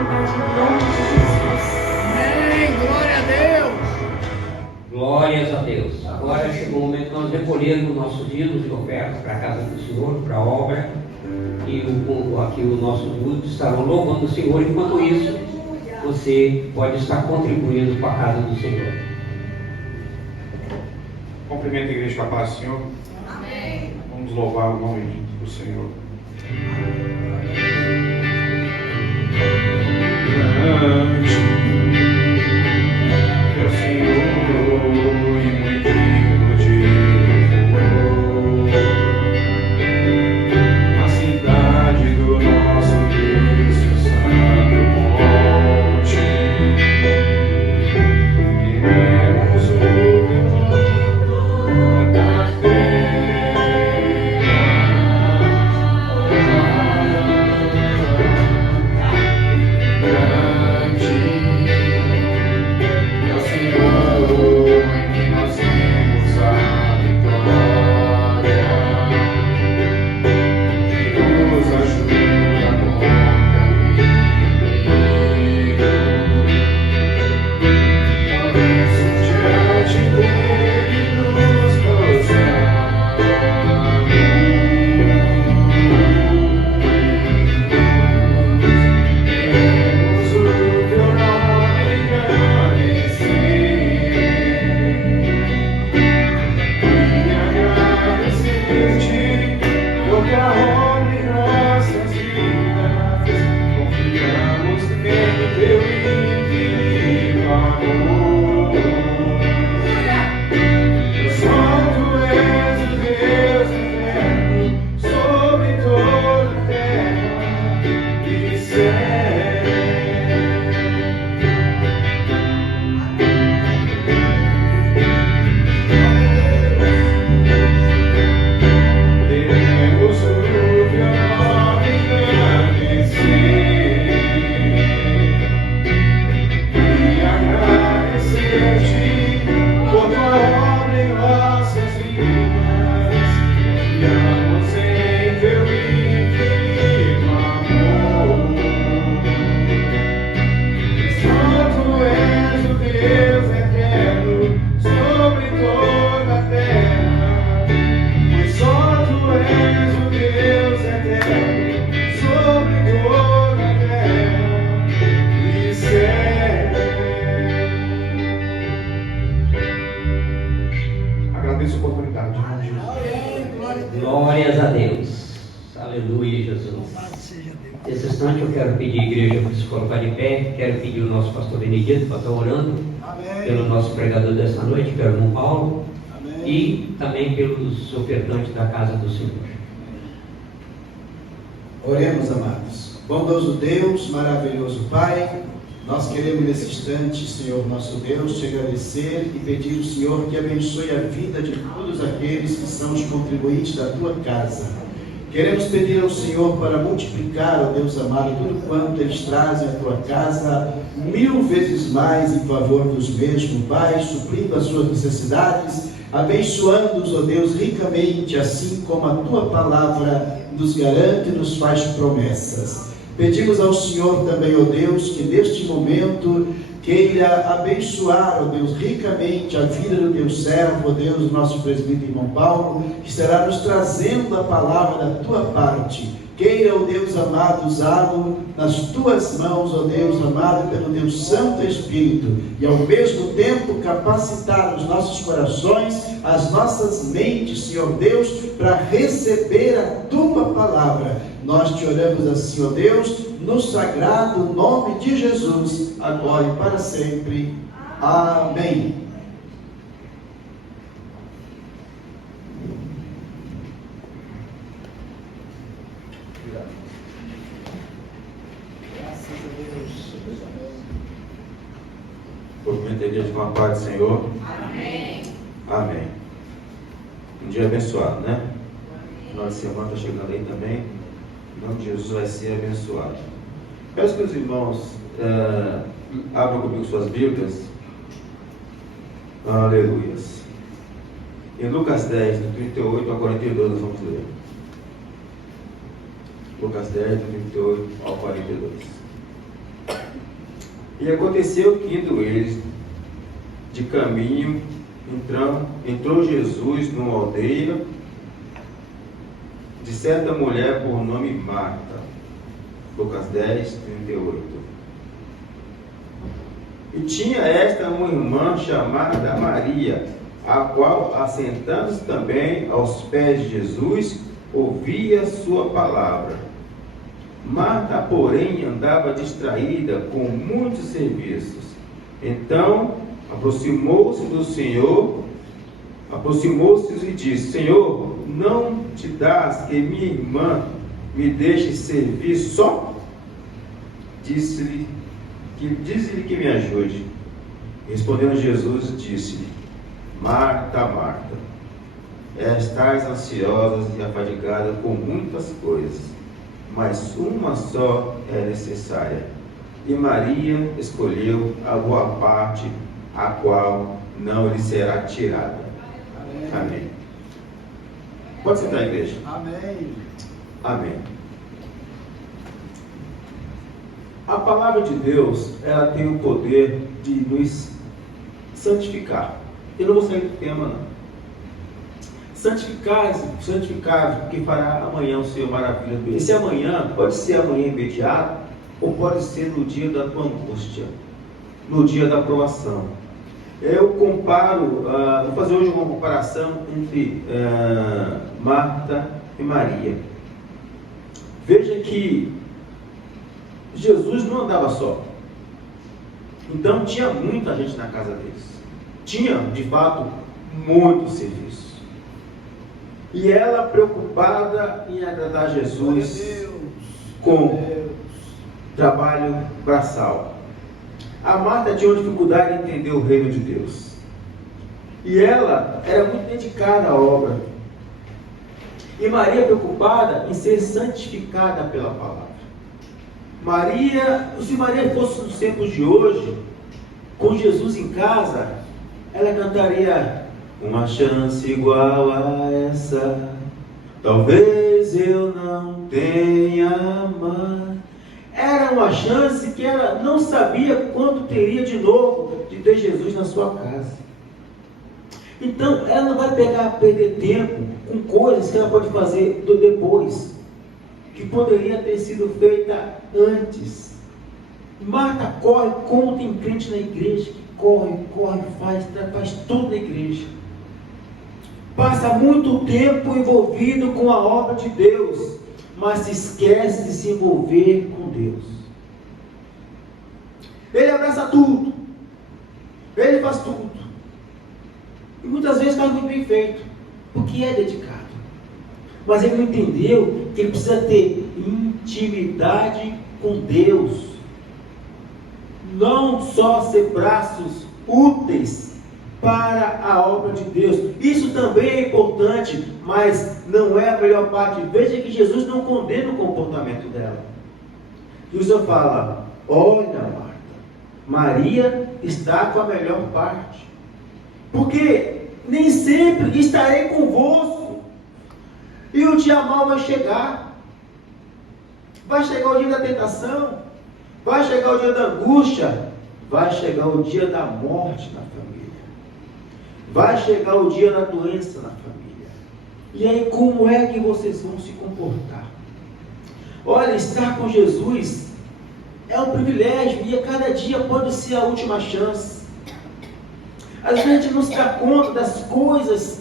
oportunidade em nome de Jesus. Amém. Glória a Deus. Glórias a Deus. Agora chegou o momento de nós recolhermos nossos dízimos e ofertas para a casa do Senhor, para a obra. E aqui o nosso grupo estarão louvando o Senhor. Enquanto isso, você pode estar contribuindo com a casa do Senhor. Cumprimento a igreja com a paz do Senhor. Amém. Vamos louvar o nome do Senhor. Grande é o Senhor e muito digno de louvor. A cidade do nosso Deus, seu santo monte. Queremos o da Glórias a Deus. Aleluia, Jesus. Nesse instante eu quero pedir a igreja para se colocar de pé. Quero pedir o nosso pastor Benedito para estar orando. Amém. Pelo nosso pregador desta noite, pelo irmão Paulo. Amém. E também pelos ofertantes da casa do Senhor. Oremos, amados. Bondoso Deus, maravilhoso Pai, nós queremos nesse instante, Senhor nosso Deus, te agradecer e pedir ao Senhor que abençoe a vida de todos aqueles que são os contribuintes da tua casa. Queremos pedir ao Senhor para multiplicar, ó Deus amado, tudo quanto eles trazem à tua casa, 1000 vezes mais em favor dos mesmos, Pai, suprindo as suas necessidades, abençoando-os, ó Deus, ricamente, assim como a tua palavra nos garante e nos faz promessas. Pedimos ao Senhor também, ó Deus, que neste momento queira abençoar, ó Deus, ricamente a vida do teu servo, ó Deus, nosso presbítero irmão Paulo, que estará nos trazendo a palavra da tua parte. Queira, ó Deus amado, usá-lo nas tuas mãos, ó Deus amado, pelo teu Santo Espírito, e ao mesmo tempo capacitar os nossos corações, as nossas mentes, Senhor Deus, para receber a tua palavra. Nós te oramos assim, ó Deus, no sagrado nome de Jesus, agora e para sempre. Amém. Cumprimento a igreja com a paz do Senhor. Amém. Amém. Um dia abençoado, né? Final de semana está chegando aí também. Em nome de Jesus vai ser abençoado. Peço que os irmãos abram comigo suas Bíblias. Aleluias. Em Lucas 10, do 38 ao 42, nós vamos ler. Lucas 10, do 38 ao 42. E aconteceu que, indo eles de caminho, entrou Jesus numa aldeia de certa mulher por nome Marta. Lucas 10, 38. E tinha esta uma irmã chamada Maria, a qual, assentando-se também aos pés de Jesus, ouvia sua palavra. Marta, porém, andava distraída com muitos serviços. Então, aproximou-se e disse: Senhor, não te dás que minha irmã me deixe servir só? Disse-lhe que me ajude. Respondendo Jesus, disse-lhe: Marta, Marta, estás ansiosa e afadigada com muitas coisas, mas uma só é necessária. E Maria escolheu a boa parte, a qual não lhe será tirada. Amém. Pode sentar, igreja. Amém. Amém. A palavra de Deus, ela tem o poder de nos santificar. Eu não vou sair do tema, não. Santificar, porque fará amanhã o Senhor maravilha. Esse amanhã pode ser amanhã imediato, ou pode ser no dia da tua angústia, no dia da provação. Eu comparo, vou fazer hoje uma comparação entre Marta e Maria. Veja que Jesus não andava só. Então tinha muita gente na casa deles. Tinha, de fato, muito serviço. E ela preocupada em agradar Jesus com trabalho braçal. A Marta tinha uma dificuldade em entender o reino de Deus. E ela era muito dedicada à obra. E Maria preocupada em ser santificada pela palavra. Se Maria fosse nos tempos de hoje, com Jesus em casa, ela cantaria: uma chance igual a essa, talvez eu não tenha mais. Era uma chance que ela não sabia quando teria de novo de ter Jesus na sua casa. Então, ela não vai perder tempo com coisas que ela pode fazer depois, que poderia ter sido feita antes. Marta corre, como tem crente na igreja, que corre, faz tudo na igreja. Passa muito tempo envolvido com a obra de Deus, mas se esquece de se envolver com Deus. Ele abraça tudo, ele faz tudo, e muitas vezes faz muito bem feito, porque é dedicado. Mas ele não entendeu que ele precisa ter intimidade com Deus, não só ser braços úteis para a obra de Deus. Isso também é importante, mas não é a melhor parte. Veja que Jesus não condena o comportamento dela. Jesus fala: olha, Marta, Maria está com a melhor parte, porque nem sempre estarei convosco, e o dia mau vai chegar. Vai chegar o dia da tentação, vai chegar o dia da angústia, vai chegar o dia da morte na família, vai chegar o dia da doença na família. E aí, como é que vocês vão se comportar? Olha, estar com Jesus é um privilégio, e a cada dia pode ser a última chance. Às vezes a gente não se dá conta das coisas,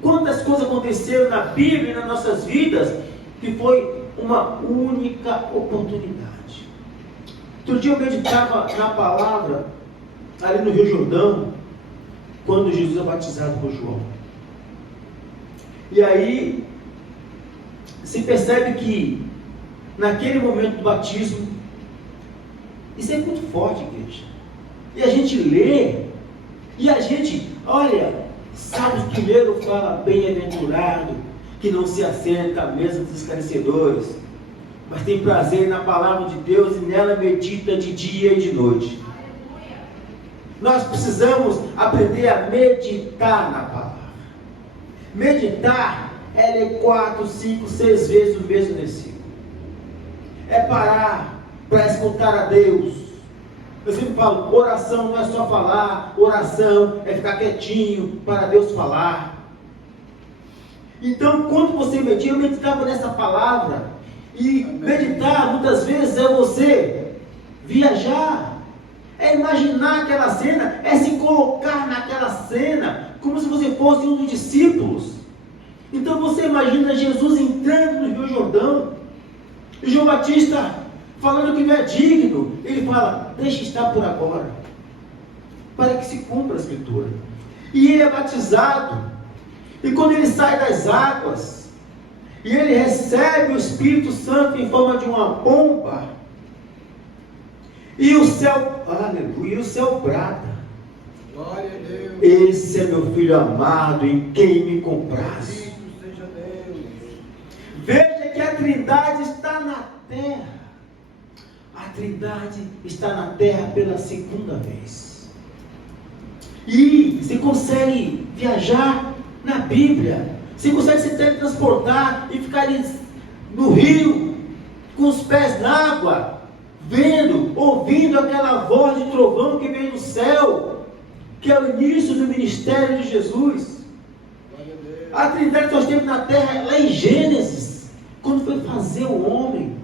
quantas coisas aconteceram na Bíblia e nas nossas vidas, que foi uma única oportunidade. Outro dia eu meditava na palavra, ali no Rio Jordão, quando Jesus é batizado por João. E aí, se percebe que, naquele momento do batismo, isso é muito forte, igreja. E a gente lê, e a gente, olha, Salmos 1 fala: bem-aventurado, que não se assenta à mesa dos escarnecedores, mas tem prazer na palavra de Deus e nela medita de dia e de noite. Nós precisamos aprender a meditar na palavra. Meditar é ler 4, 5, 6 vezes o mesmo versículo. É parar para escutar a Deus. Eu sempre falo, oração não é só falar, oração é ficar quietinho para Deus falar. Então, quando você medita, eu meditava nessa palavra. E meditar, muitas vezes, é você viajar. É imaginar aquela cena, é se colocar naquela cena, como se você fosse um dos discípulos. Então, você imagina Jesus entrando no Rio Jordão, e João Batista falando que não é digno. Ele fala, deixa estar por agora, para que se cumpra a Escritura. E ele é batizado. E quando ele sai das águas, e ele recebe o Espírito Santo em forma de uma pomba, e o céu, aleluia, o céu brada. Glória a Deus. Esse é meu filho amado, em quem me comprazo. Bendito seja Deus. Veja que a Trindade está na terra. A Trindade está na terra pela segunda vez. E você consegue viajar na Bíblia. Você consegue se teletransportar e ficar ali no rio, com os pés na água, vendo, ouvindo aquela voz de trovão que vem do céu, que é o início do ministério de Jesus. Glória a Deus. A Trindade que nós temos na terra, lá em Gênesis, quando foi fazer o homem.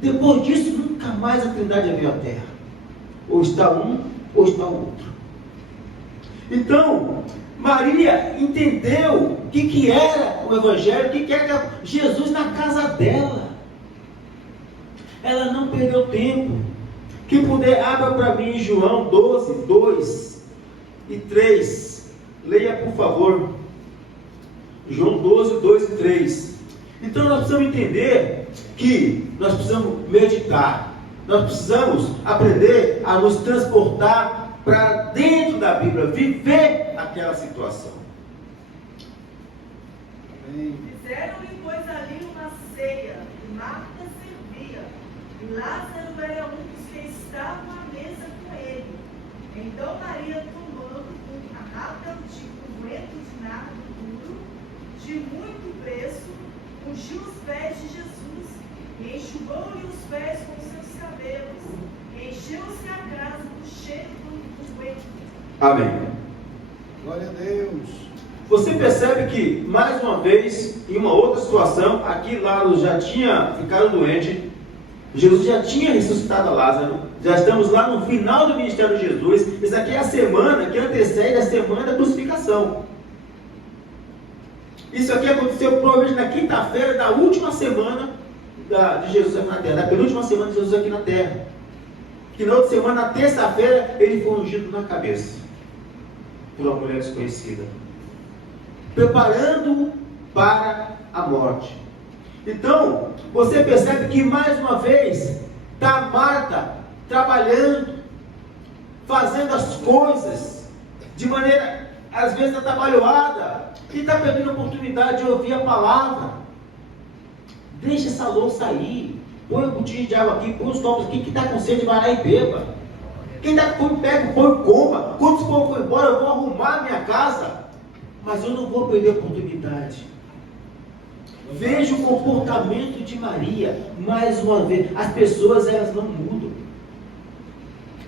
Depois disso, nunca mais a Trindade veio à terra. Ou está um, ou está o outro. Então, Maria entendeu o que era o Evangelho, o que era Jesus na casa dela. Ela não perdeu tempo. Quem puder, abra para mim João 12, 2 e 3. Leia, por favor. João 12, 2 e 3. Então nós precisamos entender que nós precisamos meditar. Nós precisamos aprender a nos transportar para dentro da Bíblia, viver aquela situação. Amém. Fizeram-lhe, pois, ali uma ceia, e Marta servia, e Lázaro era um dos que estavam à mesa com ele. Então Maria, tomando uma rata de unguento de nardo puro, de muito preço, ungiu os pés de Jesus, e enxugou-lhe os pés com seus cabelos, e encheu-se a casa do cheiro do unguento. Amém. Glória a Deus. Você percebe que, mais uma vez, em uma outra situação, aqui Lázaro já tinha ficado doente, Jesus já tinha ressuscitado Lázaro, já estamos lá no final do ministério de Jesus. Isso aqui é a semana que antecede a semana da crucificação. Isso aqui aconteceu provavelmente na quinta-feira da última semana de Jesus aqui na terra, da penúltima semana de Jesus aqui na terra. Que na outra semana, na terça-feira, ele foi ungido na cabeça por uma mulher desconhecida, preparando-o para a morte. Então, você percebe que mais uma vez está Marta trabalhando, fazendo as coisas de maneira, às vezes, atabalhoada, e está perdendo a oportunidade de ouvir a palavra. Deixa essa louça aí, põe um botijão de água aqui, põe os copos aqui, que está com sede, vai lá e beba. Quem está com fome, pega, põe e coma. Quando o povo for embora, eu vou arrumar a minha casa, mas eu não vou perder a oportunidade. Veja o comportamento de Maria, mais uma vez. As pessoas, elas não mudam.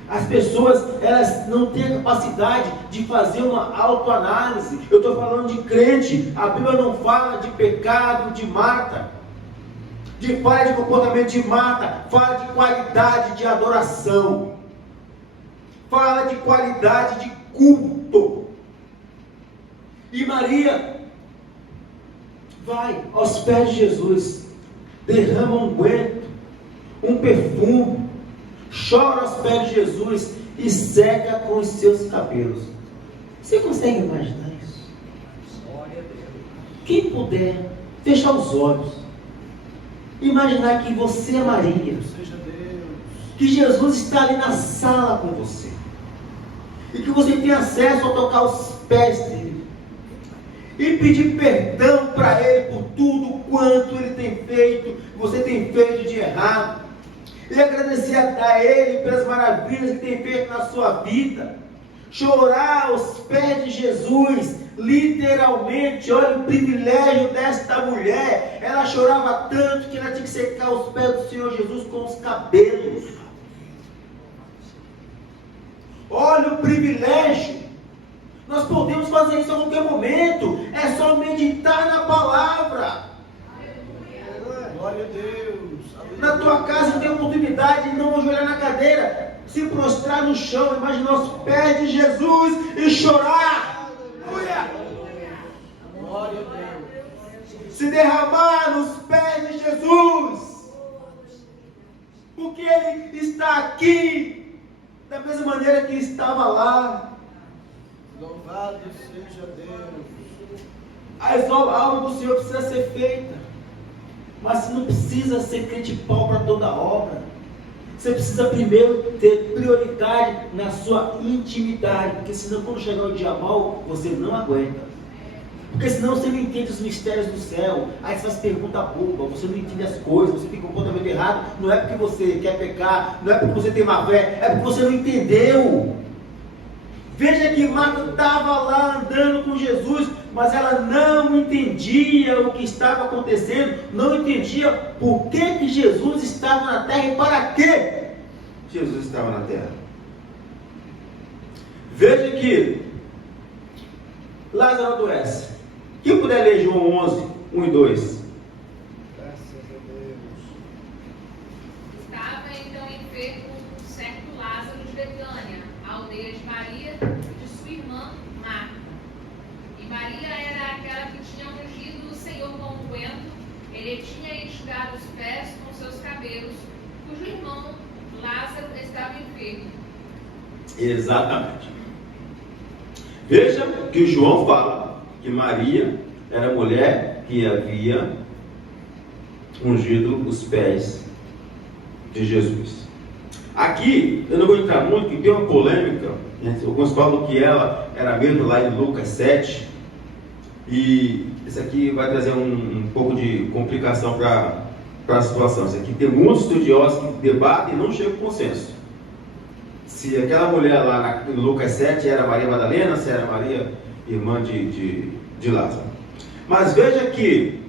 As pessoas, elas não têm a capacidade de fazer uma autoanálise. Eu estou falando de crente. A Bíblia não fala de pecado de Marta, de falha de comportamento de Marta, fala de qualidade de adoração, fala de qualidade de culto. E Maria vai aos pés de Jesus, derrama um unguento, um perfume, chora aos pés de Jesus e seca com os seus cabelos. Você consegue imaginar isso? Quem puder fechar os olhos, imaginar que você é Maria, Seja Deus. que Jesus está ali na sala com você, e que você tem acesso a tocar os pés dele, e pedir perdão para ele por tudo quanto ele tem feito, você tem feito de errado, e agradecer a ele pelas maravilhas que tem feito na sua vida, chorar aos pés de Jesus, literalmente. Olha o privilégio desta mulher, ela chorava tanto que ela tinha que secar os pés do Senhor Jesus com os cabelos. Olha o privilégio. Nós podemos fazer isso a qualquer momento. É só meditar na palavra. Glória a Deus. Na tua casa tem a oportunidade de não ajoelhar na cadeira, se prostrar no chão, imaginar os pés de Jesus e chorar. Aleluia! Glória a Deus. Se derramar nos pés de Jesus. Porque Ele está aqui da mesma maneira que estava lá. Louvado seja Deus. A obra do Senhor precisa ser feita. Mas você não precisa ser crente pau para toda obra. Você precisa primeiro ter prioridade na sua intimidade. Porque senão quando chegar o dia mau, você não aguenta. Porque senão você não entende os mistérios do céu. Aí você faz pergunta boba, você não entende as coisas, você fica com o comportamento errado. Não é porque você quer pecar, não é porque você tem má fé, é porque você não entendeu. Veja que Marta estava lá andando com Jesus, mas ela não entendia o que estava acontecendo, não entendia por que Jesus estava na terra e para que Jesus estava na terra. Veja que Lázaro adoece. Quem puder ler João 11, 1 e 2. Graças a Deus. Estava então enfermo um certo Lázaro de Betânia, a aldeia de Maria e de sua irmã Marta. E Maria era aquela que tinha ungido o Senhor com unguento. Ele tinha enxugado os pés com seus cabelos, cujo irmão Lázaro estava enfermo. Exatamente. Veja que João fala que Maria era a mulher que havia ungido os pés de Jesus. Aqui, eu não vou entrar muito, porque tem uma polêmica, né? Alguns falam que ela era mesmo lá em Lucas 7, e isso aqui vai trazer um pouco de complicação para a situação. Isso aqui tem muitos estudiosos que debatem e não chegam a consenso. Se aquela mulher lá em Lucas 7 era Maria Madalena, se era Maria, irmã de Lázaro. Mas veja que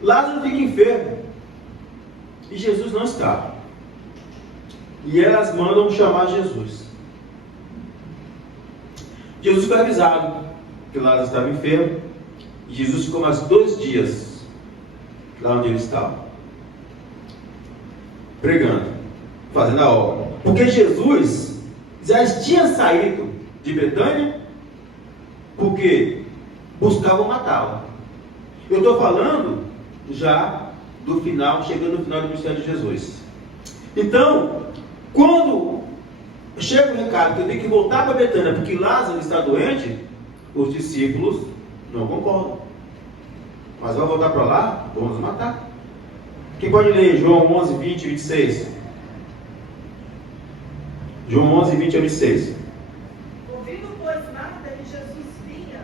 Lázaro fica enfermo e Jesus não está. E elas mandam chamar Jesus. Jesus foi avisado que Lázaro estava enfermo. E Jesus ficou mais 2 dias lá onde ele estava, pregando, fazendo a obra. Porque Jesus já tinha saído de Betânia porque buscavam matá-lo. Eu estou falando já do final, chegando no final do ministério de Jesus. Então, quando chega o recado que eu tenho que voltar para Betânia porque Lázaro está doente, os discípulos não concordam. Mas vai voltar para lá? Vamos matar. Quem pode ler João 11, 20 e 26? João 11, 20 a 26. Ouvindo, pois, Marta que Jesus vinha,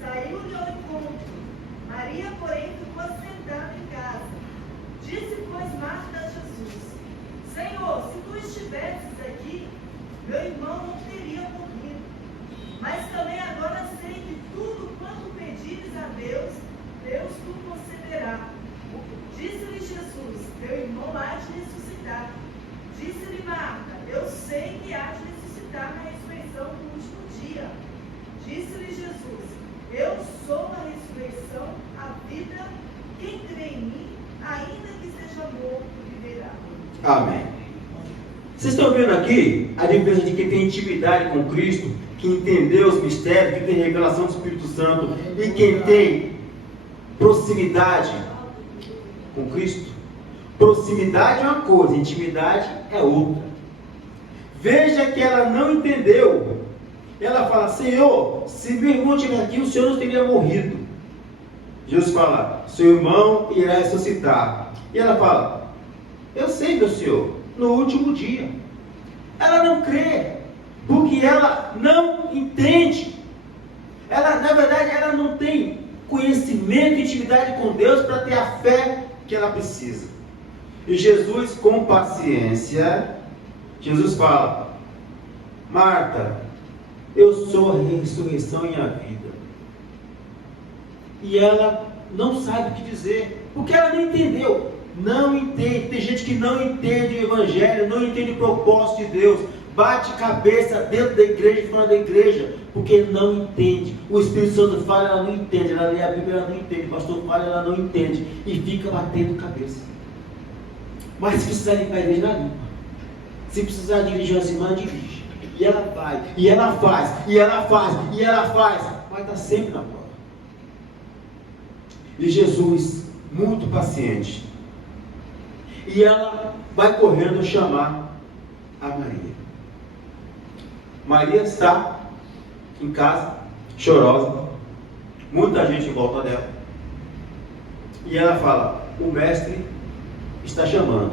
saiu-lhe ao encontro. Maria, porém, ficou sentada em casa. Disse, pois, Marta a Jesus: Senhor, se tu estivesses aqui, meu irmão não teria morrido. Mas também agora sei que tudo quanto pedires a Deus, Deus tu concederá. Disse-lhe Jesus: Teu irmão há de ressuscitar. Disse-lhe Marta: Eu sei que há de ressuscitar na ressurreição do último dia. Disse-lhe Jesus: Eu sou a ressurreição, a vida. Quem crê em mim, ainda que seja morto, viverá. Amém. Vocês estão vendo aqui a diferença de quem tem intimidade com Cristo, que entendeu os mistérios, que tem revelação do Espírito Santo, e quem tem proximidade com Cristo? Proximidade é uma coisa, intimidade é outra. Veja que ela não entendeu. Ela fala: Senhor, se meu irmão estiver aqui, o Senhor não teria morrido. Jesus fala: seu irmão irá ressuscitar. E ela fala: eu sei, meu Senhor, no último dia. Ela não crê, porque ela não entende. Ela, na verdade, ela não tem conhecimento e intimidade com Deus para ter a fé que ela precisa. E Jesus, com paciência, Jesus fala: Marta, eu sou a ressurreição e a vida. E ela não sabe o que dizer, porque ela não entendeu. Não entende. Tem gente que não entende o Evangelho, não entende o propósito de Deus. bate cabeça dentro da igreja e fora da igreja, porque não entende. O Espírito Santo fala, ela não entende. Ela lê a Bíblia, ela não entende. O pastor fala, ela não entende. E fica batendo cabeça. Mas se precisar limpar a igreja, ela limpa. Se precisar dirigir as irmãs, dirige. E ela vai, e ela faz, e ela faz, e ela faz. Mas está sempre na prova. E Jesus, muito paciente. E ela vai correndo chamar a Maria. Maria está em casa, chorosa. Muita gente em volta dela. E ela fala, o mestre está chamando.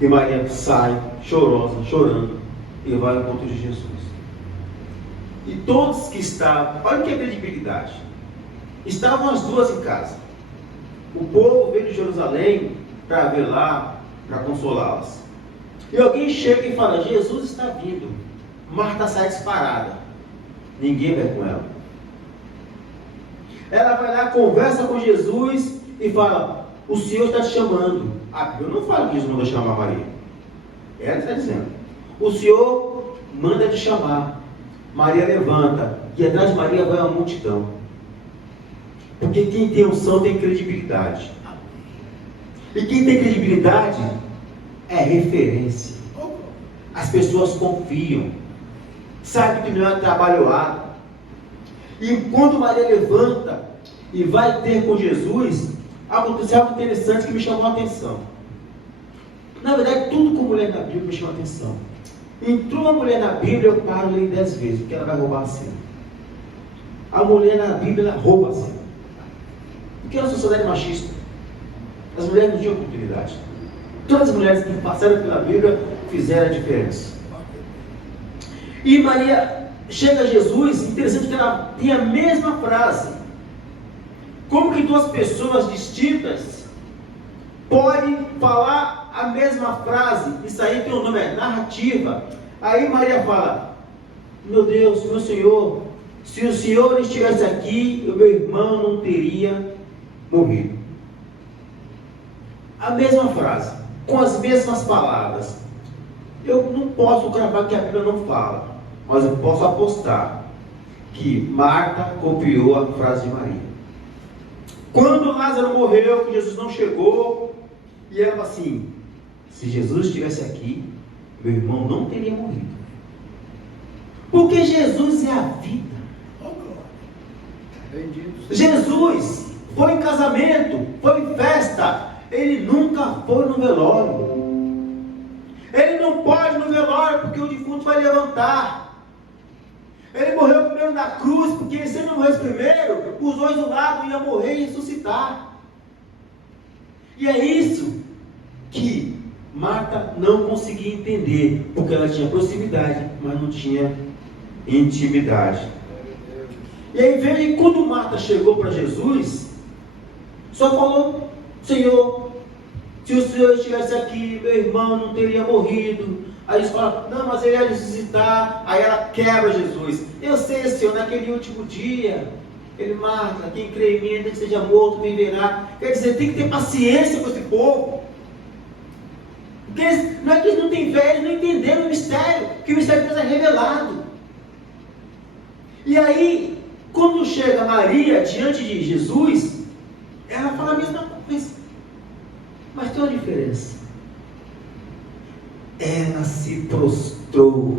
E Maria sai, chorosa, chorando, e vai ao encontro de Jesus. E todos que estavam, olha que credibilidade, estavam as duas em casa. O povo veio de Jerusalém para ver lá, para consolá-las. E alguém chega e fala, Jesus está vindo. Marta sai disparada. Ninguém vai com ela. Ela vai lá, conversa com Jesus e fala, o Senhor está te chamando. A Bíblia não fala que Jesus mandou chamar Maria. Ela está dizendo, o Senhor manda te chamar. Maria levanta, e atrás de Maria vai uma multidão. Porque quem tem unção tem credibilidade. E quem tem credibilidade é referência. As pessoas confiam. Sabe que não é trabalhoado. E quando Maria levanta e vai ter com Jesus, aconteceu algo interessante que me chamou a atenção. Na verdade, tudo com mulher na Bíblia me chama a atenção. Entrou uma mulher na Bíblia, eu paro ler 10 vezes, porque ela vai roubar a cena. A mulher na Bíblia, ela rouba a cena. Porque é uma sociedade machista. As mulheres não tinham oportunidade. Todas as mulheres que passaram pela Bíblia fizeram a diferença. E Maria chega a Jesus, interessante que ela tem a mesma frase. Como que duas pessoas distintas podem falar a mesma frase? Isso aí tem um nome, é narrativa. Aí Maria fala, meu Deus, meu Senhor, se o Senhor estivesse aqui, o meu irmão não teria morrido. A mesma frase, com as mesmas palavras. Eu não posso cravar que a Bíblia não fala, mas eu posso apostar que Marta copiou a frase de Maria. Quando Lázaro morreu, que Jesus não chegou, e ela fala assim, se Jesus estivesse aqui, meu irmão não teria morrido. Porque Jesus é a vida. Jesus foi em casamento, foi em festa, ele nunca foi no velório. Ele não pode ir no velório porque o defunto vai levantar. Ele morreu primeiro na cruz, porque se ele não morresse primeiro, os dois do lado iam morrer e ressuscitar. E é isso que Marta não conseguia entender, porque ela tinha proximidade, mas não tinha intimidade. E aí veja que quando Marta chegou para Jesus, só falou, Senhor, se o Senhor estivesse aqui, meu irmão não teria morrido. Aí eles falam, não, mas ele ia ressuscitar. Aí ela quebra Jesus. Eu sei, Senhor, naquele último dia, ele Marta, quem crê em mim, ainda que seja morto, me verá. Quer dizer, tem que ter paciência com esse povo. Porque não é que eles não têm fé, eles não entenderam o mistério, que o mistério de Deus é revelado. E aí, quando chega Maria diante de Jesus, ela fala a mesma coisa. Mas tem uma diferença. Ela se prostrou.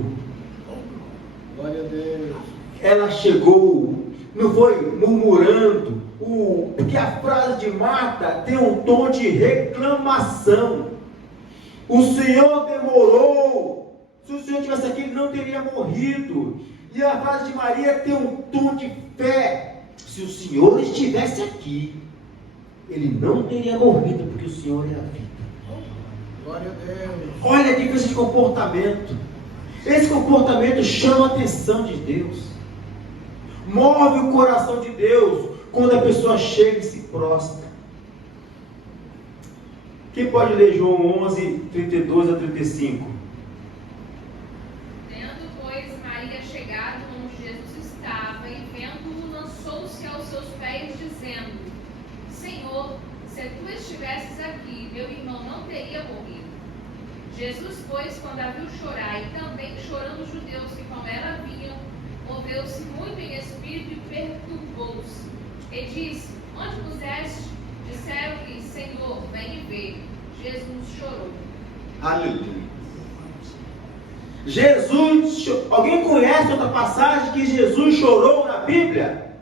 Glória a Deus. Ela chegou, não foi murmurando, porque a frase de Marta tem um tom de reclamação. O Senhor demorou. Se o Senhor estivesse aqui, ele não teria morrido. E a frase de Maria tem um tom de fé. Se o Senhor estivesse aqui, ele não teria morrido, porque o Senhor é a vida. Glória a Deus. Olha a diferença de comportamento. Esse comportamento chama a atenção de Deus. Move o coração de Deus quando a pessoa chega e se prostra. Quem pode ler João 11, 32 a 35? Tendo, pois, Maria chegado onde Jesus estava, e vendo-o, lançou-se aos seus pés, dizendo, Senhor, se tu estivesses aqui, meu irmão não teria morrido. Jesus, pois, quando a viu chorar, e também chorando os judeus que com ela vinham, moveu-se muito em espírito e perturbou-se. E disse: Onde puseste? Disseram-lhe: Senhor, vem e vê. Jesus chorou. Aleluia. Jesus, alguém conhece outra passagem que Jesus chorou na Bíblia?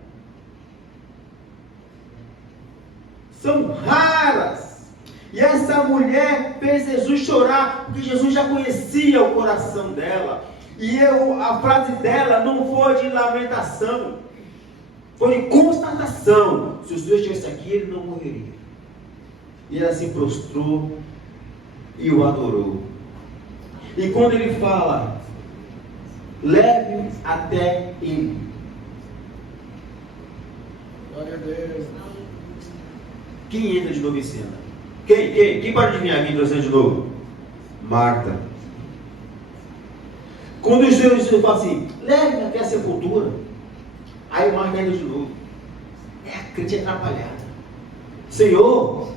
São raras. E essa mulher fez Jesus chorar, porque Jesus já conhecia o coração dela. E a frase dela não foi de lamentação, foi de constatação. Se os dois estivessem aqui, ele não morreria. E ela se prostrou e o adorou. E quando ele fala, leve-o até ele. Glória a Deus. Quem entra de novo em cena? Quem pode adivinhar quem entrou de novo? Marta. Quando os judeus falam assim, leve-me até a sepultura. Aí Marta entra de novo. É a crente atrapalhada. Senhor,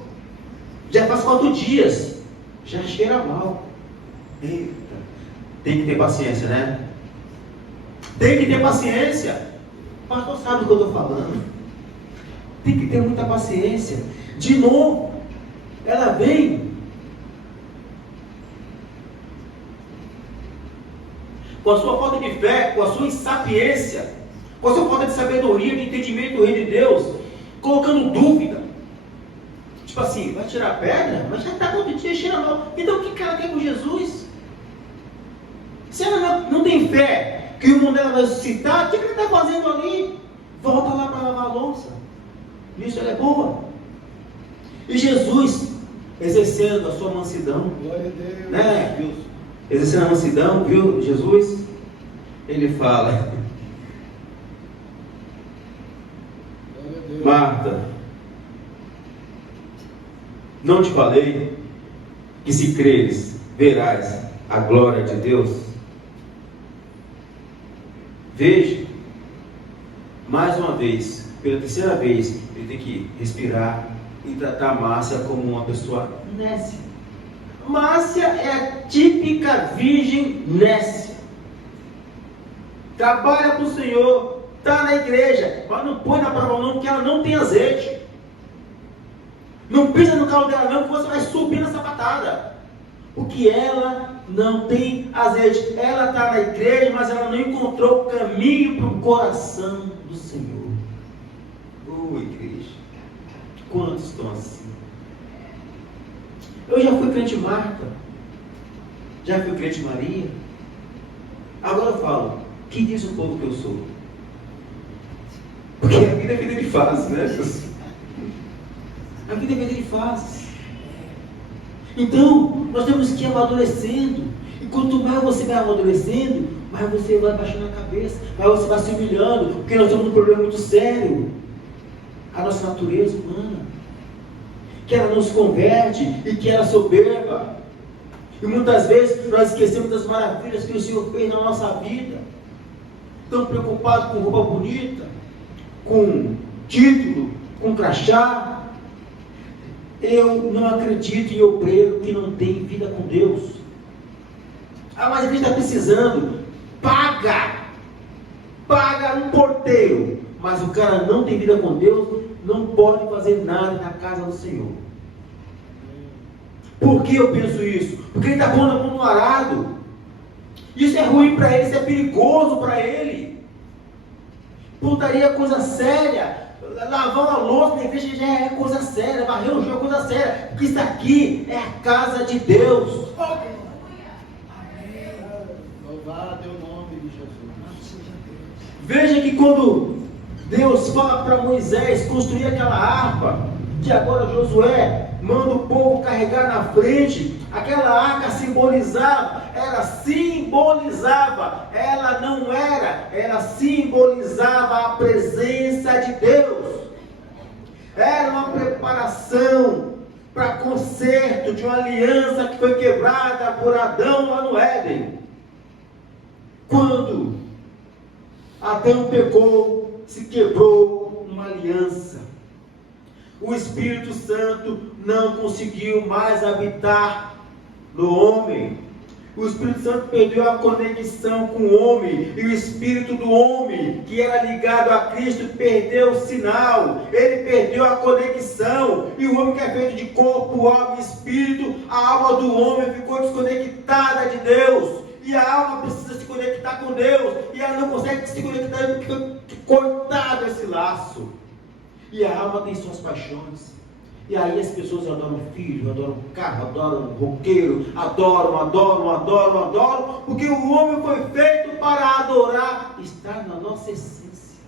já faz 4 dias. Já cheira mal. Eita. Tem que ter paciência, né? Tem que ter paciência. O pastor sabe o que eu estou falando. Tem que ter muita paciência. De novo, ela vem com a sua falta de fé, com a sua insapiência, com a sua falta de sabedoria, de entendimento do reino de Deus, colocando dúvida. Tipo assim, vai tirar a pedra? Mas já está todo dia cheirando mal. Então o que ela quer com Jesus? Se ela não tem fé que o irmão dela vai ressuscitar, o que ela está fazendo ali? Volta lá para lavar a louça. Nisso ela é boa. E Jesus, exercendo a sua mansidão, Glória a Deus. né, Deus? Exercendo a mansidão, viu, Jesus? Ele fala, Glória a Deus. Marta, não te falei que se creres, verás a glória de Deus? Veja, mais uma vez, pela terceira vez, ele tem que respirar e tratar Márcia como uma pessoa nécia. Márcia é a típica virgem nécia. Trabalha para o Senhor, está na igreja, mas não põe na prova não, porque ela não tem azeite. Não pisa no carro dela não, que você vai subir na sapatada. Porque ela não tem azeite. Ela está na igreja, mas ela não encontrou o caminho para o coração do Senhor. Igreja, quantos estão assim? Eu já fui crente Marta, já fui crente Maria. Agora eu falo, que diz o povo que eu sou? Porque a vida é vida de fases, né, Jesus? A vida é vida de fases. Então, nós temos que ir amadurecendo. E quanto mais você vai amadurecendo, mais você vai baixando a cabeça, mais você vai se humilhando, porque nós temos um problema muito sério. A nossa natureza humana, que ela não se converte e que ela é soberba. E muitas vezes nós esquecemos das maravilhas que o Senhor fez na nossa vida. Estamos preocupados com roupa bonita, com título, com crachá. Eu não acredito em obreiro que não tem vida com Deus. Ah, mas a gente está precisando. Paga um porteiro. Mas o cara não tem vida com Deus, não pode fazer nada na casa do Senhor. Por que eu penso isso? Porque ele está pondo a mão no arado. Isso é ruim para ele, isso é perigoso para ele. Putaria é coisa séria. Lavar uma louça na igreja já é coisa séria. Varrer o chão é coisa séria. Porque isso aqui é a casa de Deus. Louvado é o nome de Jesus. Veja que quando Deus fala para Moisés construir aquela harpa, que agora Josué manda o povo carregar na frente, aquela arca simbolizava, ela não era, ela simbolizava a presença de Deus. Era uma preparação para conserto de uma aliança que foi quebrada por Adão lá no Éden. Quando Adão pecou, se quebrou uma aliança. O Espírito Santo não conseguiu mais habitar no homem. O Espírito Santo perdeu a conexão com o homem, e o espírito do homem, que era ligado a Cristo, perdeu o sinal, ele perdeu a conexão, e o homem que é feito de corpo, alma e espírito, a alma do homem ficou desconectada de Deus, e a alma precisa se conectar com Deus, e ela não consegue se conectar porque cortado esse laço, e a alma tem suas paixões. E aí as pessoas adoram filho, adoram carro, adoram roqueiro, adoram, porque o homem foi feito para adorar, está na nossa essência.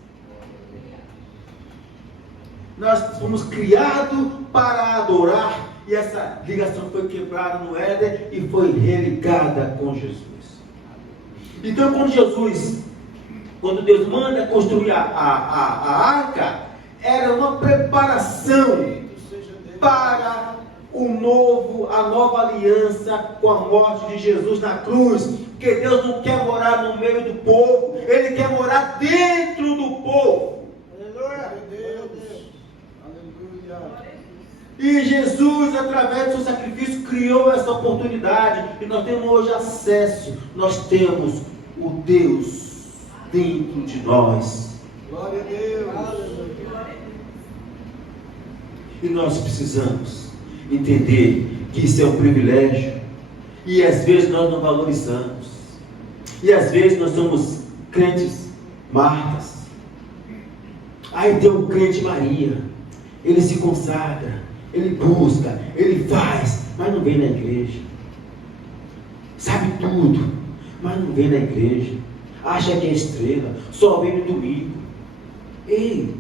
Nós fomos criados para adorar, e essa ligação foi quebrada no Éden e foi religada com Jesus. Então quando Deus manda construir a arca, era uma preparação para a nova aliança com a morte de Jesus na cruz, porque Deus não quer morar no meio do povo, Ele quer morar dentro do povo. Aleluia. Deus. Aleluia. E Jesus, através do seu sacrifício, criou essa oportunidade, e nós temos hoje acesso, nós temos o Deus dentro de nós. Glória a Deus. Aleluia. E nós precisamos entender que isso é um privilégio, e às vezes nós não valorizamos, e às vezes nós somos crentes Martas. Aí tem o crente Maria, ele se consagra, ele busca, ele faz, mas não vem na igreja, sabe tudo, mas não vem na igreja, acha que é estrela, só vem no domingo. Ei,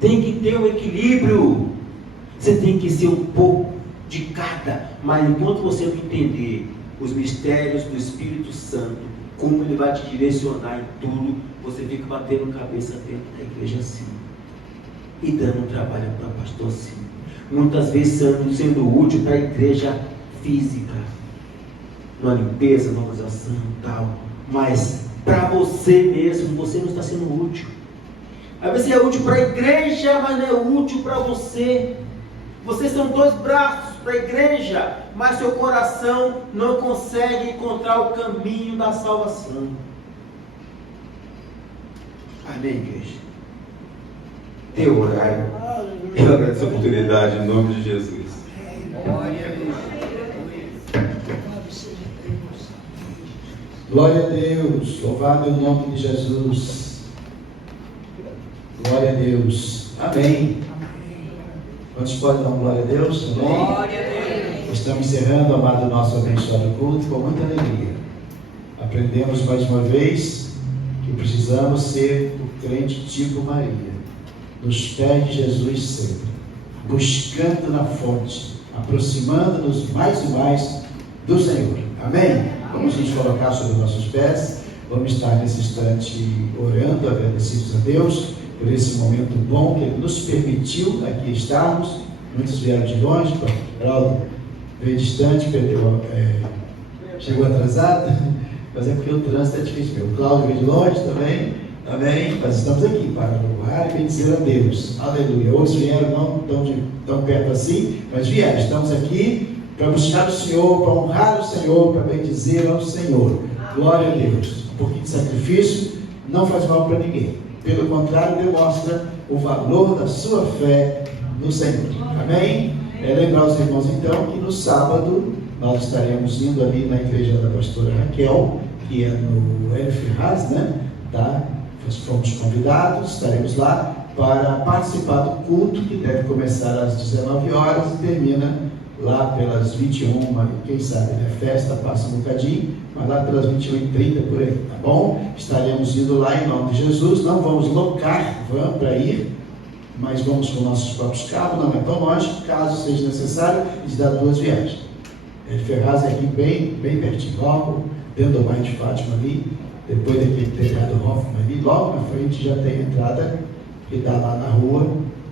tem que ter um equilíbrio. Você tem que ser um pouco de cada, mas enquanto você não entender os mistérios do Espírito Santo, como ele vai te direcionar em tudo, você fica batendo cabeça dentro da igreja assim, e dando um trabalho para pastor assim, muitas vezes sendo útil para a igreja física, numa limpeza, numa organização e tal, mas para você mesmo, você não está sendo útil. Às vezes é útil para a igreja, mas não é útil para você. Vocês são dois braços para a igreja, mas seu coração não consegue encontrar o caminho da salvação. Amém, igreja? Dê o horário. Eu agradeço a oportunidade em nome de Jesus. Glória a Deus, louvado é o nome de Jesus. Glória a Deus. Amém. Quantos podem dar glória a Deus? Amém? Glória a Deus. Estamos encerrando, amado, nosso abençoado culto com muita alegria. Aprendemos mais uma vez que precisamos ser o crente tipo Maria, nos pés de Jesus sempre, buscando na fonte, aproximando-nos mais e mais do Senhor. Amém? Vamos nos colocar sobre nossos pés, vamos estar nesse instante orando, agradecidos a Deus por esse momento bom que Ele nos permitiu aqui estarmos. Muitos vieram de longe, o Geraldo veio distante, chegou atrasado, mas é porque o trânsito é difícil. O Cláudio veio de longe também, amém? Mas estamos aqui para louvar e bendizer a Deus, aleluia. Outros vieram não tão perto assim, mas vieram, estamos aqui para buscar o Senhor, para honrar o Senhor, para bendizer ao Senhor. Glória a Deus. Um pouquinho de sacrifício não faz mal para ninguém. Pelo contrário, demonstra o valor da sua fé no Senhor. Amém? Lembrar os irmãos então que no sábado nós estaremos indo ali na igreja da pastora Raquel, que é no Hélio Ferraz, né? Tá? Nós fomos convidados, estaremos lá para participar do culto, que deve começar às 19 horas e termina lá pelas 21, quem sabe, né? A festa passa um bocadinho, mas lá pelas 21h30 por aí, tá bom? Estaremos indo lá em nome de Jesus, não vamos locar van para ir, mas vamos com nossos próprios carros, não é tão longe, caso seja necessário, a gente dá 2 viagens. Ferraz é aqui bem pertinho, logo dentro do bairro de Fátima ali, depois daquele telhado Hoffman ali, logo na frente já tem a entrada que dá lá na rua,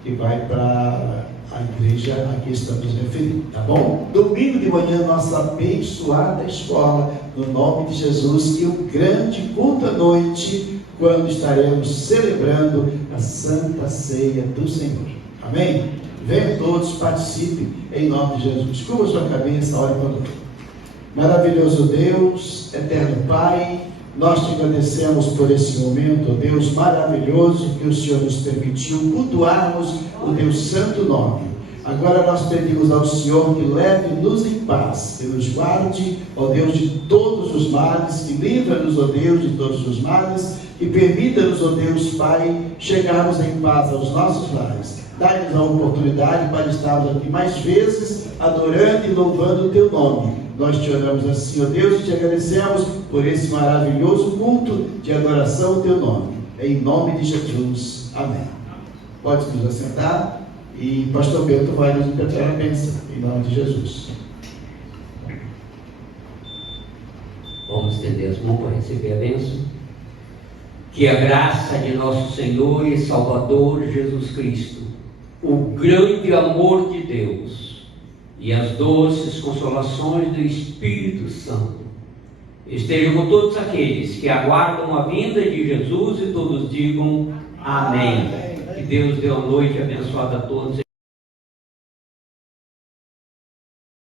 que vai para a igreja a que estamos referindo, tá bom? Domingo de manhã, nossa abençoada escola, no nome de Jesus, e um grande culto à noite, quando estaremos celebrando a Santa Ceia do Senhor. Amém? Venham todos, participem em nome de Jesus. Desculpa a sua cabeça, ore conosco. Maravilhoso Deus, eterno Pai, nós te agradecemos por esse momento, ó Deus maravilhoso, que o Senhor nos permitiu cultuarmos o teu santo nome. Agora nós pedimos ao Senhor que leve-nos em paz, que nos guarde, ó Deus, de todos os males, que livra-nos, ó Deus, de todos os males, e permita-nos, ó Deus Pai, chegarmos em paz aos nossos lares. Dá-nos a oportunidade para estarmos aqui mais vezes, adorando e louvando o teu nome. Nós te oramos assim, ó Deus, e te agradecemos por esse maravilhoso culto de adoração ao teu nome. Em nome de Jesus. Amém. Pode nos assentar e pastor Bento vai nos interpretar a bênção. Em nome de Jesus. Vamos estender as mãos para receber a bênção. Que a graça de nosso Senhor e Salvador Jesus Cristo, o grande amor de Deus e as doces consolações do Espírito Santo estejam com todos aqueles que aguardam a vinda de Jesus, e todos digam amém. Que Deus dê uma noite abençoada a todos.